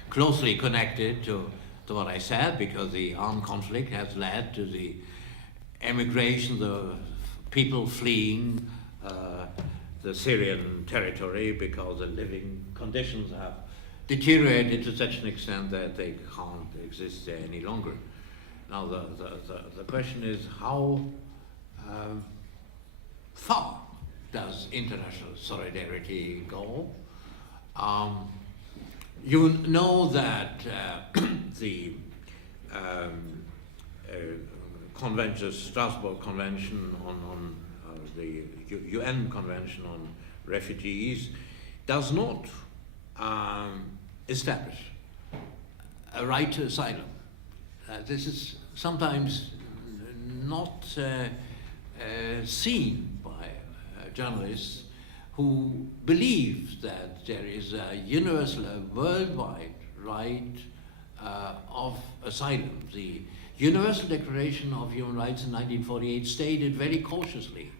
closely connected to what I said, because the armed conflict has led to the emigration, the people fleeing the Syrian territory because the living conditions have deteriorated to such an extent that they can't exist there any longer. Now the question is, how far does international solidarity go? You know that the Strasbourg Convention on the UN Convention on Refugees does not establish a right to asylum. This is sometimes not seen by journalists who believe that there is a universal, worldwide right of asylum. The Universal Declaration of Human Rights in 1948 stated very cautiously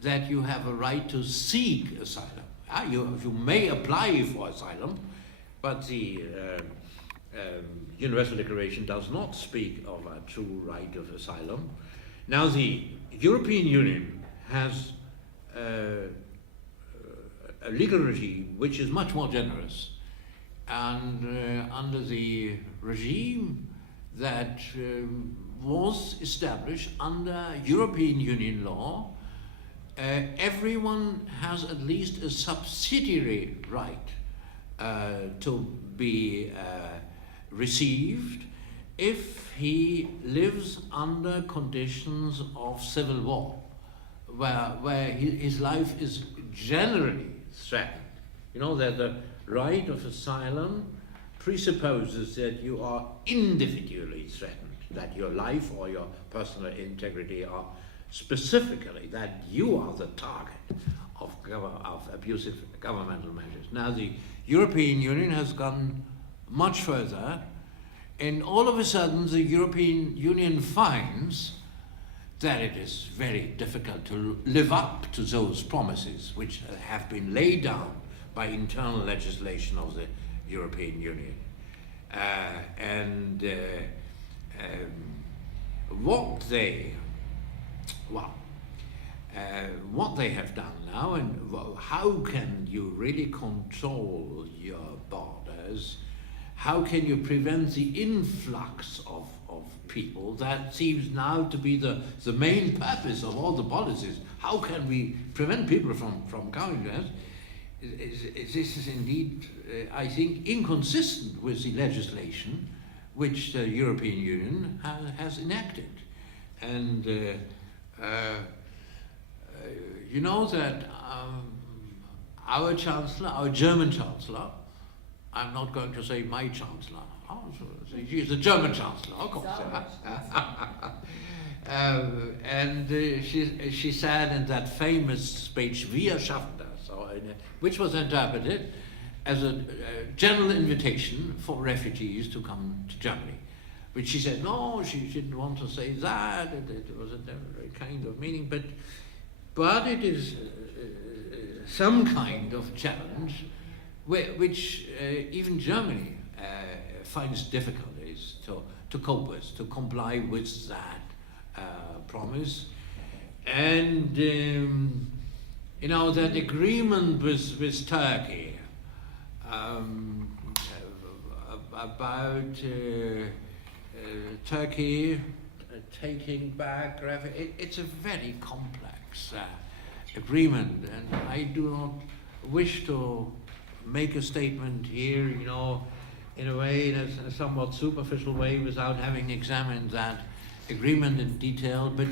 that you have a right to seek asylum. You may apply for asylum, but the Universal Declaration does not speak of a true right of asylum. Now the European Union has a legal regime which is much more generous, and under the regime that was established under European Union law, everyone has at least a subsidiary right to be received if he lives under conditions of civil war, where his life is generally threatened. You know that the right of asylum presupposes that you are individually threatened, that your life or your personal integrity are specifically, that you are the target of abusive governmental measures. Now the European Union has gone much further and all of a sudden the European Union finds that it is very difficult to live up to those promises which have been laid down by internal legislation of the European Union. What they have done now, and how can you really control your borders? How can you prevent the influx of people? That seems now to be the main purpose of all the policies. How can we prevent people from coming to us? This is indeed, I think, inconsistent with the legislation which the European Union has enacted. And you know that our Chancellor, our German Chancellor, I'm not going to say my Chancellor, she is the German Chancellor, of course. She said in that famous speech, "Wir schaffen das," which was interpreted as a general invitation for refugees to come to Germany. Which she said, no, she didn't want to say that, it was a different kind of meaning, but it is some kind of challenge which even Germany finds difficulties to cope with, to comply with that promise. And you know, that agreement with Turkey about Turkey taking back refugees, it's a very complex agreement, and I do not wish to make a statement here, you know, in a way, in a somewhat superficial way, without having examined that agreement in detail, but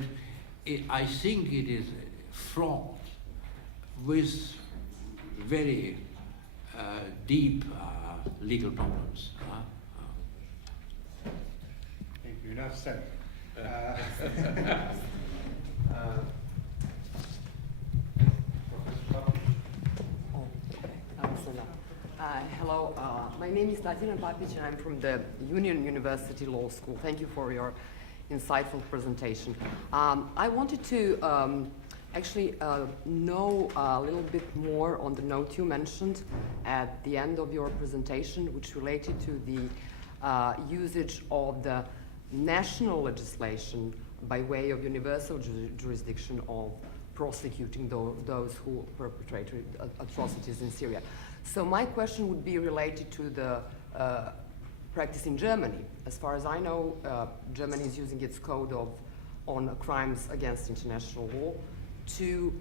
I think it is fraught with very deep legal problems. Thank you. Enough said. Hello, my name is Tatjana Papić and I'm from the Union University Law School. Thank you for your insightful presentation. I wanted to actually know a little bit more on the note you mentioned at the end of your presentation, which related to the usage of the national legislation by way of universal jurisdiction of prosecuting those who perpetrated atrocities in Syria. So my question would be related to the practice in Germany. As far as I know, Germany is using its code on crimes against international law to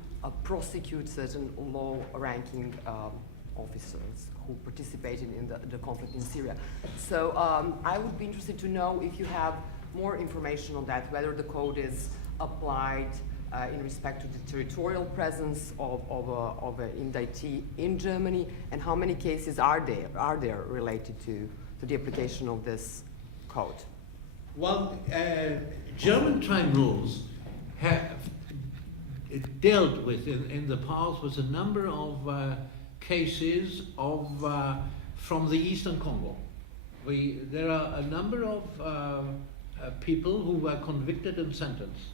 prosecute certain low-ranking officers who participated in the conflict in Syria. So I would be interested to know if you have more information on that, whether the code is applied in respect to the territorial presence of an indictee in Germany, and how many cases are there related to the application of this code? Well, German tribunals have dealt with in the past with a number of cases from the Eastern Congo. There are a number of people who were convicted and sentenced.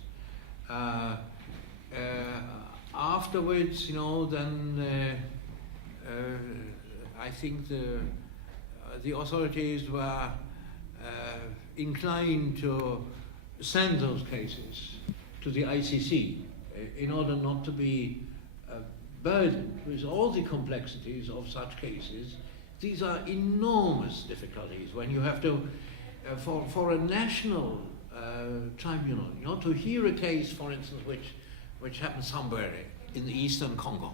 Afterwards, you know, then I think the authorities were inclined to send those cases to the ICC in order not to be burdened with all the complexities of such cases. These are enormous difficulties when you have to, for a national tribunal, you know, to hear a case, for instance, which happened somewhere in the Eastern Congo,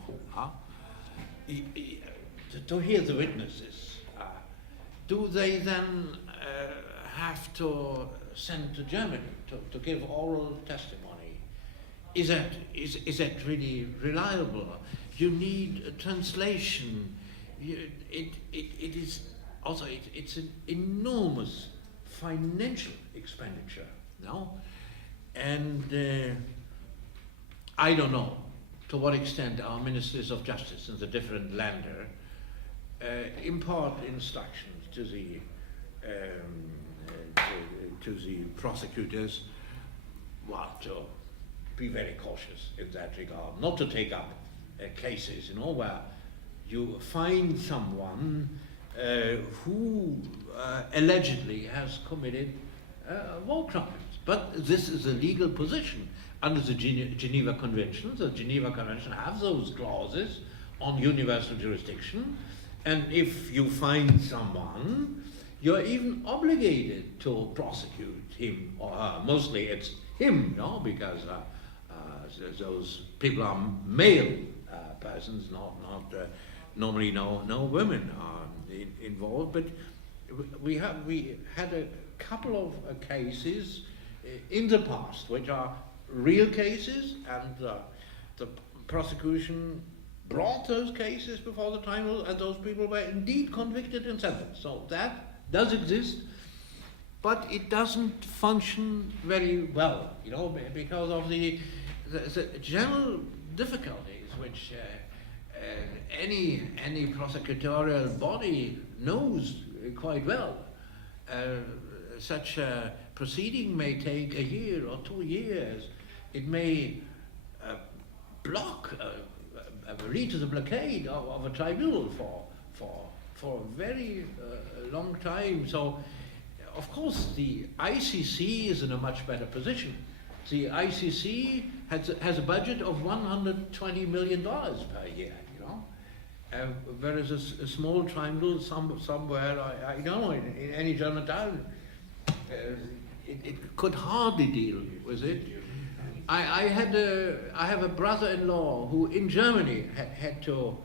to hear the witnesses. Do they then have to send to Germany to give oral testimony? Is that really reliable? You need a translation. It is also it's an enormous financial expenditure, no? And I don't know to what extent our ministers of justice in the different länder impart instructions to the to the prosecutors, well, to be very cautious in that regard, not to take up cases, where you find someone who allegedly has committed war crimes. But this is a legal position. Under the Geneva Convention, the Geneva Convention have those clauses on universal jurisdiction, and if you find someone, you're even obligated to prosecute him or her. Mostly it's him, because those people are male persons, not normally no women are involved. But we had a couple of cases in the past which are real cases, and the prosecution brought those cases before the tribunal, and those people were indeed convicted and sentenced. So that does exist, but it doesn't function very well, because of the general difficulties which any prosecutorial body knows quite well. Such a proceeding may take a year or 2 years. It may block, lead to the blockade of a tribunal for a very long time. So, of course, the ICC is in a much better position. The ICC has a budget of $120 million per year, whereas a small tribunal somewhere, I don't know, in any German town, it could hardly deal with it. I have a brother-in-law who in Germany had to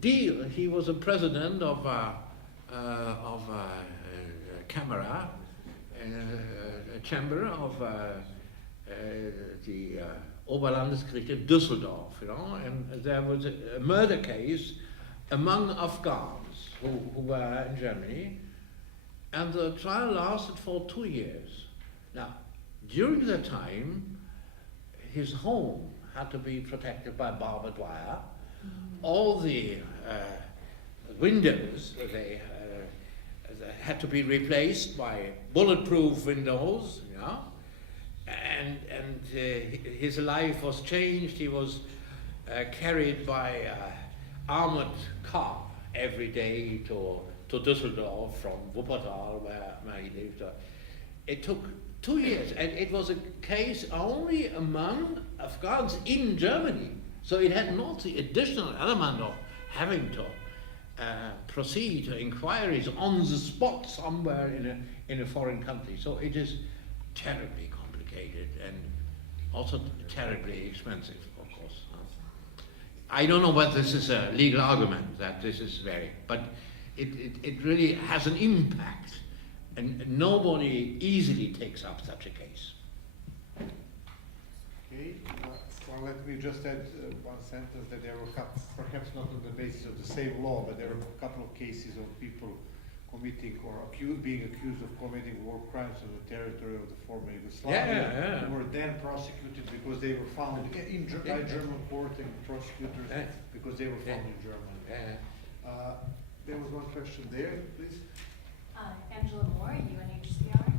deal. He was a president of a camera, a chamber of the Oberlandesgericht in Düsseldorf, and there was a murder case among Afghans who were in Germany, and the trial lasted for 2 years. Now, during that time, his home had to be protected by barbed wire. All the windows, they had to be replaced by bulletproof windows, and his life was changed. He was carried by an armored car every day to Düsseldorf from Wuppertal, where he lived. It took 2 years, and it was a case only among Afghans in Germany. So it had not the additional element of having to proceed to inquiries on the spot somewhere in a foreign country. So it is terribly complicated and also terribly expensive, of course. I don't know whether this is a legal argument that this is but it really has an impact, and nobody easily takes up such a case. Okay, well, let me just add one sentence that there were perhaps not on the basis of the same law, but there were a couple of cases of people committing or being accused of committing war crimes on the territory of the former Yugoslavia, who were then prosecuted because they were found by German court and prosecutors because they were found in Germany. There was one question there, please. Angela Moore, UNHCR.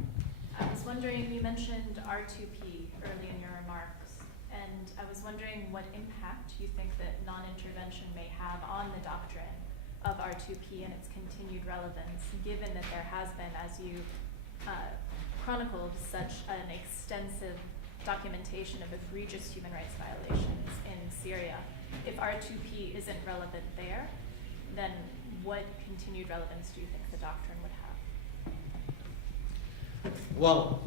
I was wondering, you mentioned R2P early in your remarks, and I was wondering what impact you think that non-intervention may have on the doctrine of R2P and its continued relevance, given that there has been, as you chronicled, such an extensive documentation of egregious human rights violations in Syria. If R2P isn't relevant there, then what continued relevance do you think the doctrine would have? Well,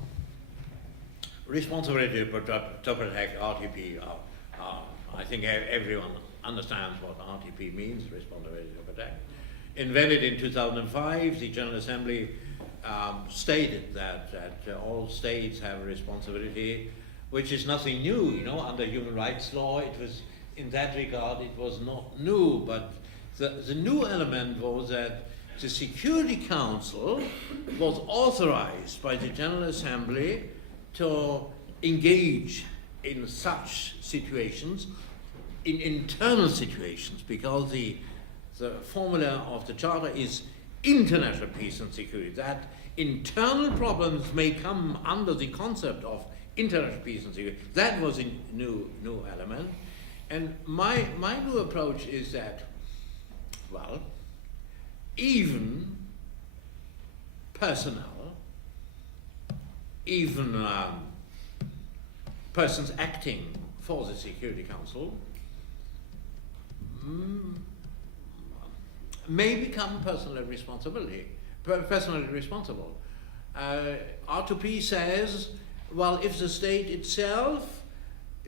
responsibility to protect RTP, I think everyone understands what RTP means, responsibility to protect. Invented in 2005, the General Assembly stated that all states have a responsibility, which is nothing new. Under human rights law, it was, in that regard, it was not new, but the new element was that the Security Council was authorized by the General Assembly to engage in such situations, in internal situations, because the formula of the Charter is international peace and security. That internal problems may come under the concept of international peace and security. That was a new element. And my new approach is that, well, even personnel, even persons acting for the Security Council may become personally responsible. R2P says, well, if the state itself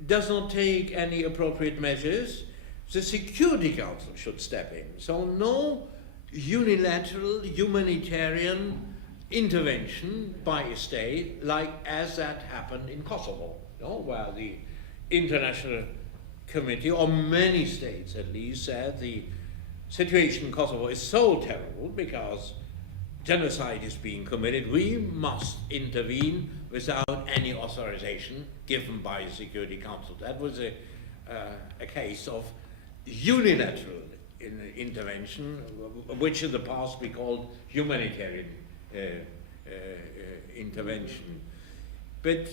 does not take any appropriate measures, the Security Council should step in. So no unilateral humanitarian intervention by a state, like as that happened in Kosovo, where the International Committee, or many states at least, said the situation in Kosovo is so terrible because genocide is being committed, we must intervene without any authorization given by the Security Council. That was a case of unilateral intervention, which in the past we called humanitarian intervention. But,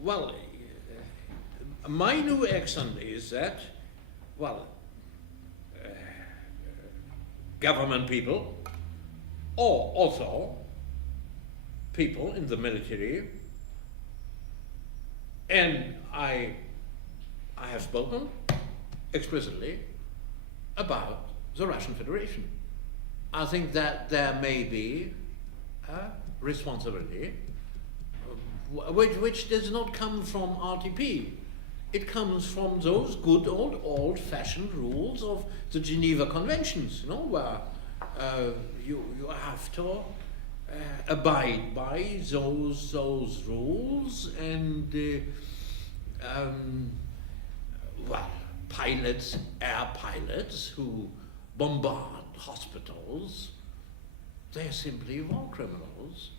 well, my new accent is that, well, government people, or also people in the military, and I have spoken explicitly about the Russian Federation. I think that there may be a responsibility which does not come from RTP. It comes from those good old-fashioned rules of the Geneva Conventions, where you have to abide by those rules, and well, air pilots who bombard hospitals, they're simply war criminals,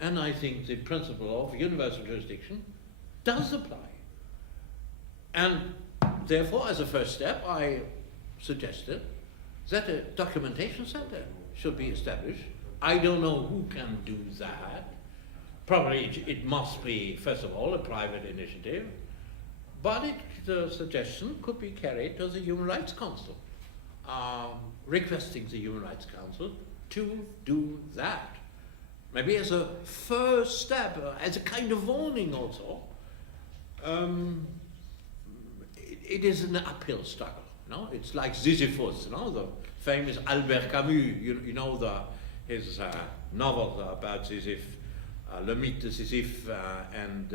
and I think the principle of universal jurisdiction does apply. And therefore, as a first step, I suggested that a documentation center should be established. I don't know who can do that. Probably it must be, first of all, a private initiative, but the suggestion could be carried to the Human Rights Council, requesting the Human Rights Council to do that. Maybe as a first step, as a kind of warning also. It is an uphill struggle, It's like Sisyphus, the famous Albert Camus, his novel about Sisyphe, Le Mythe de Sisyphe, and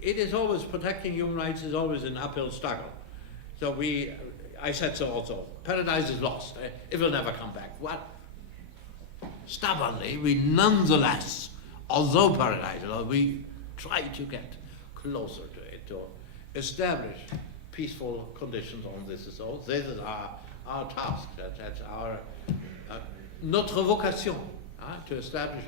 it is always, protecting human rights is always an uphill struggle. So I said so also, paradise is lost, it will never come back. Well, stubbornly, we nonetheless, although paradise, we try to get closer to it, to establish peaceful conditions on this. So this is our task, that's our, notre vocation, to establish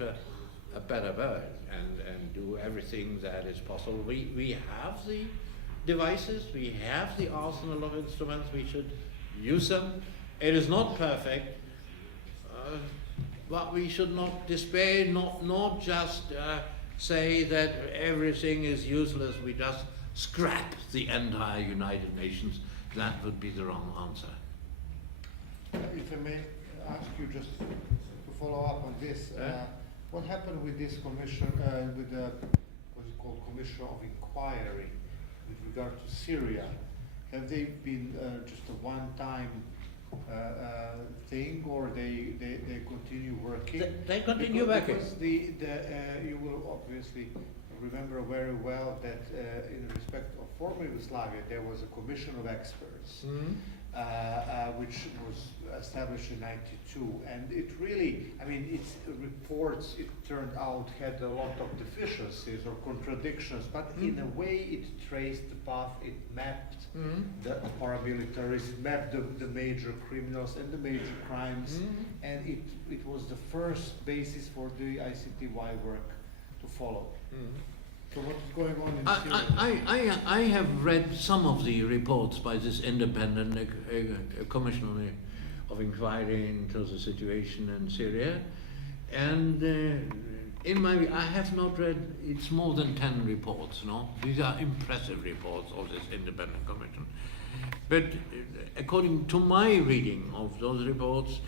a better world and do everything that is possible. We have the devices, we have the arsenal of instruments, we should use them. It is not perfect, but we should not despair, not just say that everything is useless, we just scrap the entire United Nations. That would be the wrong answer. If I may ask you just to follow up on this, what happened with this commission, with the, what's it called, Commission of Inquiry with regard to Syria? Have they been just a one-time thing, or they continue working? They continue working. Because you will obviously remember very well that in respect of former Yugoslavia, there was a commission of experts, which was established in '92, and it really, its reports, it turned out, had a lot of deficiencies or contradictions, but in a way it traced the path, it mapped the paramilitaries, it mapped the major criminals and the major crimes, and it was the first basis for the ICTY work to follow. So what is going on in Syria? I have read some of the reports by this independent commission of inquiry into the situation in Syria. And in my, I have not read, it's more than 10 reports, no? These are impressive reports of this independent commission. But according to my reading of those reports,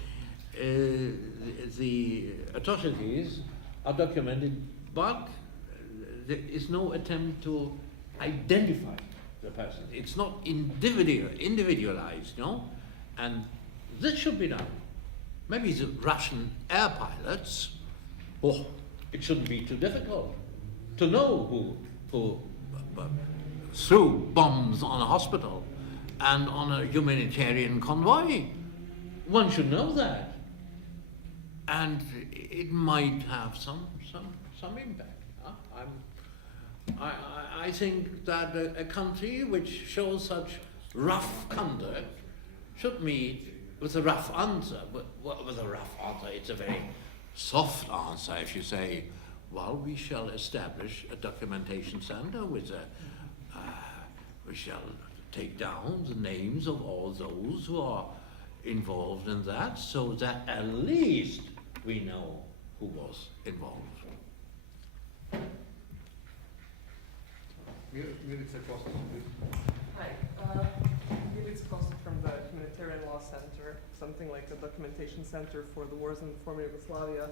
the atrocities are documented, but there is no attempt to identify the person. It's not individualized, no? And this should be done. Maybe the Russian air pilots, oh, it shouldn't be too difficult to know who threw bombs on a hospital and on a humanitarian convoy. One should know that. And it might have some impact. I think that a country which shows such rough conduct should meet with a rough answer. With a rough answer, it's a very soft answer if you say, well, we shall establish a documentation center with we shall take down the names of all those who are involved in that, so that at least we know who was involved. Milica Kosta, please. Hi, Milica Kosta from the Humanitarian Law Center, something like a documentation center for the wars in the former Yugoslavia.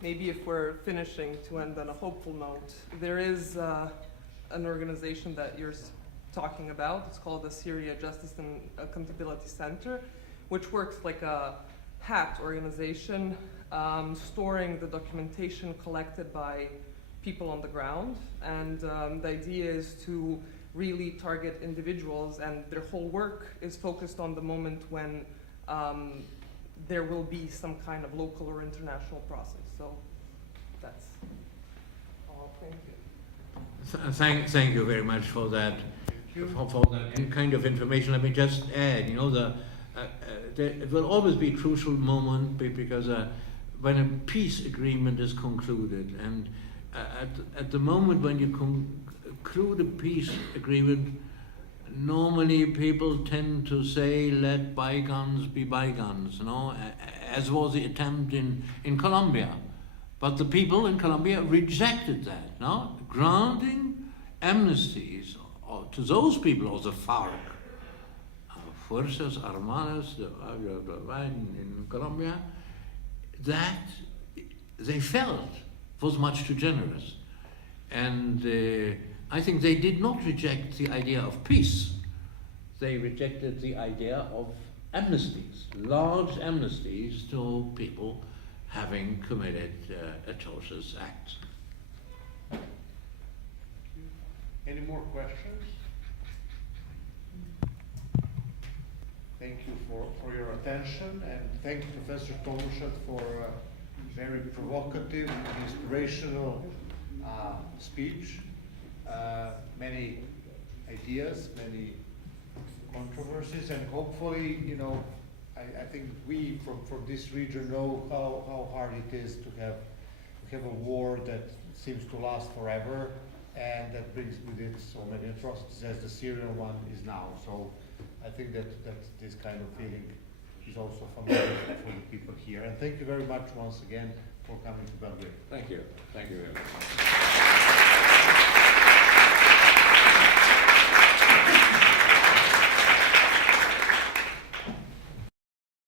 Maybe if we're finishing, to end on a hopeful note, there is an organization that you're talking about. It's called the Syria Justice and Accountability Center, which works like a hat organization, storing the documentation collected by people on the ground. And the idea is to really target individuals, and their whole work is focused on the moment when there will be some kind of local or international process. So that's all. Thank you. Thank you very much for that. For that kind of information. Let me just add, you know, it will always be a crucial moment because when a peace agreement is concluded, and at the moment when you conclude a peace agreement, normally people tend to say, let bygones be bygones, you know, as was the attempt in Colombia. But the people in Colombia rejected that, no? Granting amnesties to those people of the FARC, Fuerzas Armadas in Colombia, that they felt was much too generous. And I think they did not reject the idea of peace. They rejected the idea of amnesties, large amnesties to people having committed atrocious acts. Any more questions? Thank you for your attention, and thank you, Professor Tomušat, for a very provocative, inspirational speech. Many ideas, many controversies, and hopefully, you know, I think we from this region know how hard it is to have a war that seems to last forever, and that brings with it so many atrocities as the Syrian one is now. So I think that this kind of feeling is also familiar for the people here. And thank you very much once again for coming to Belgrade. Thank you. Thank you very much.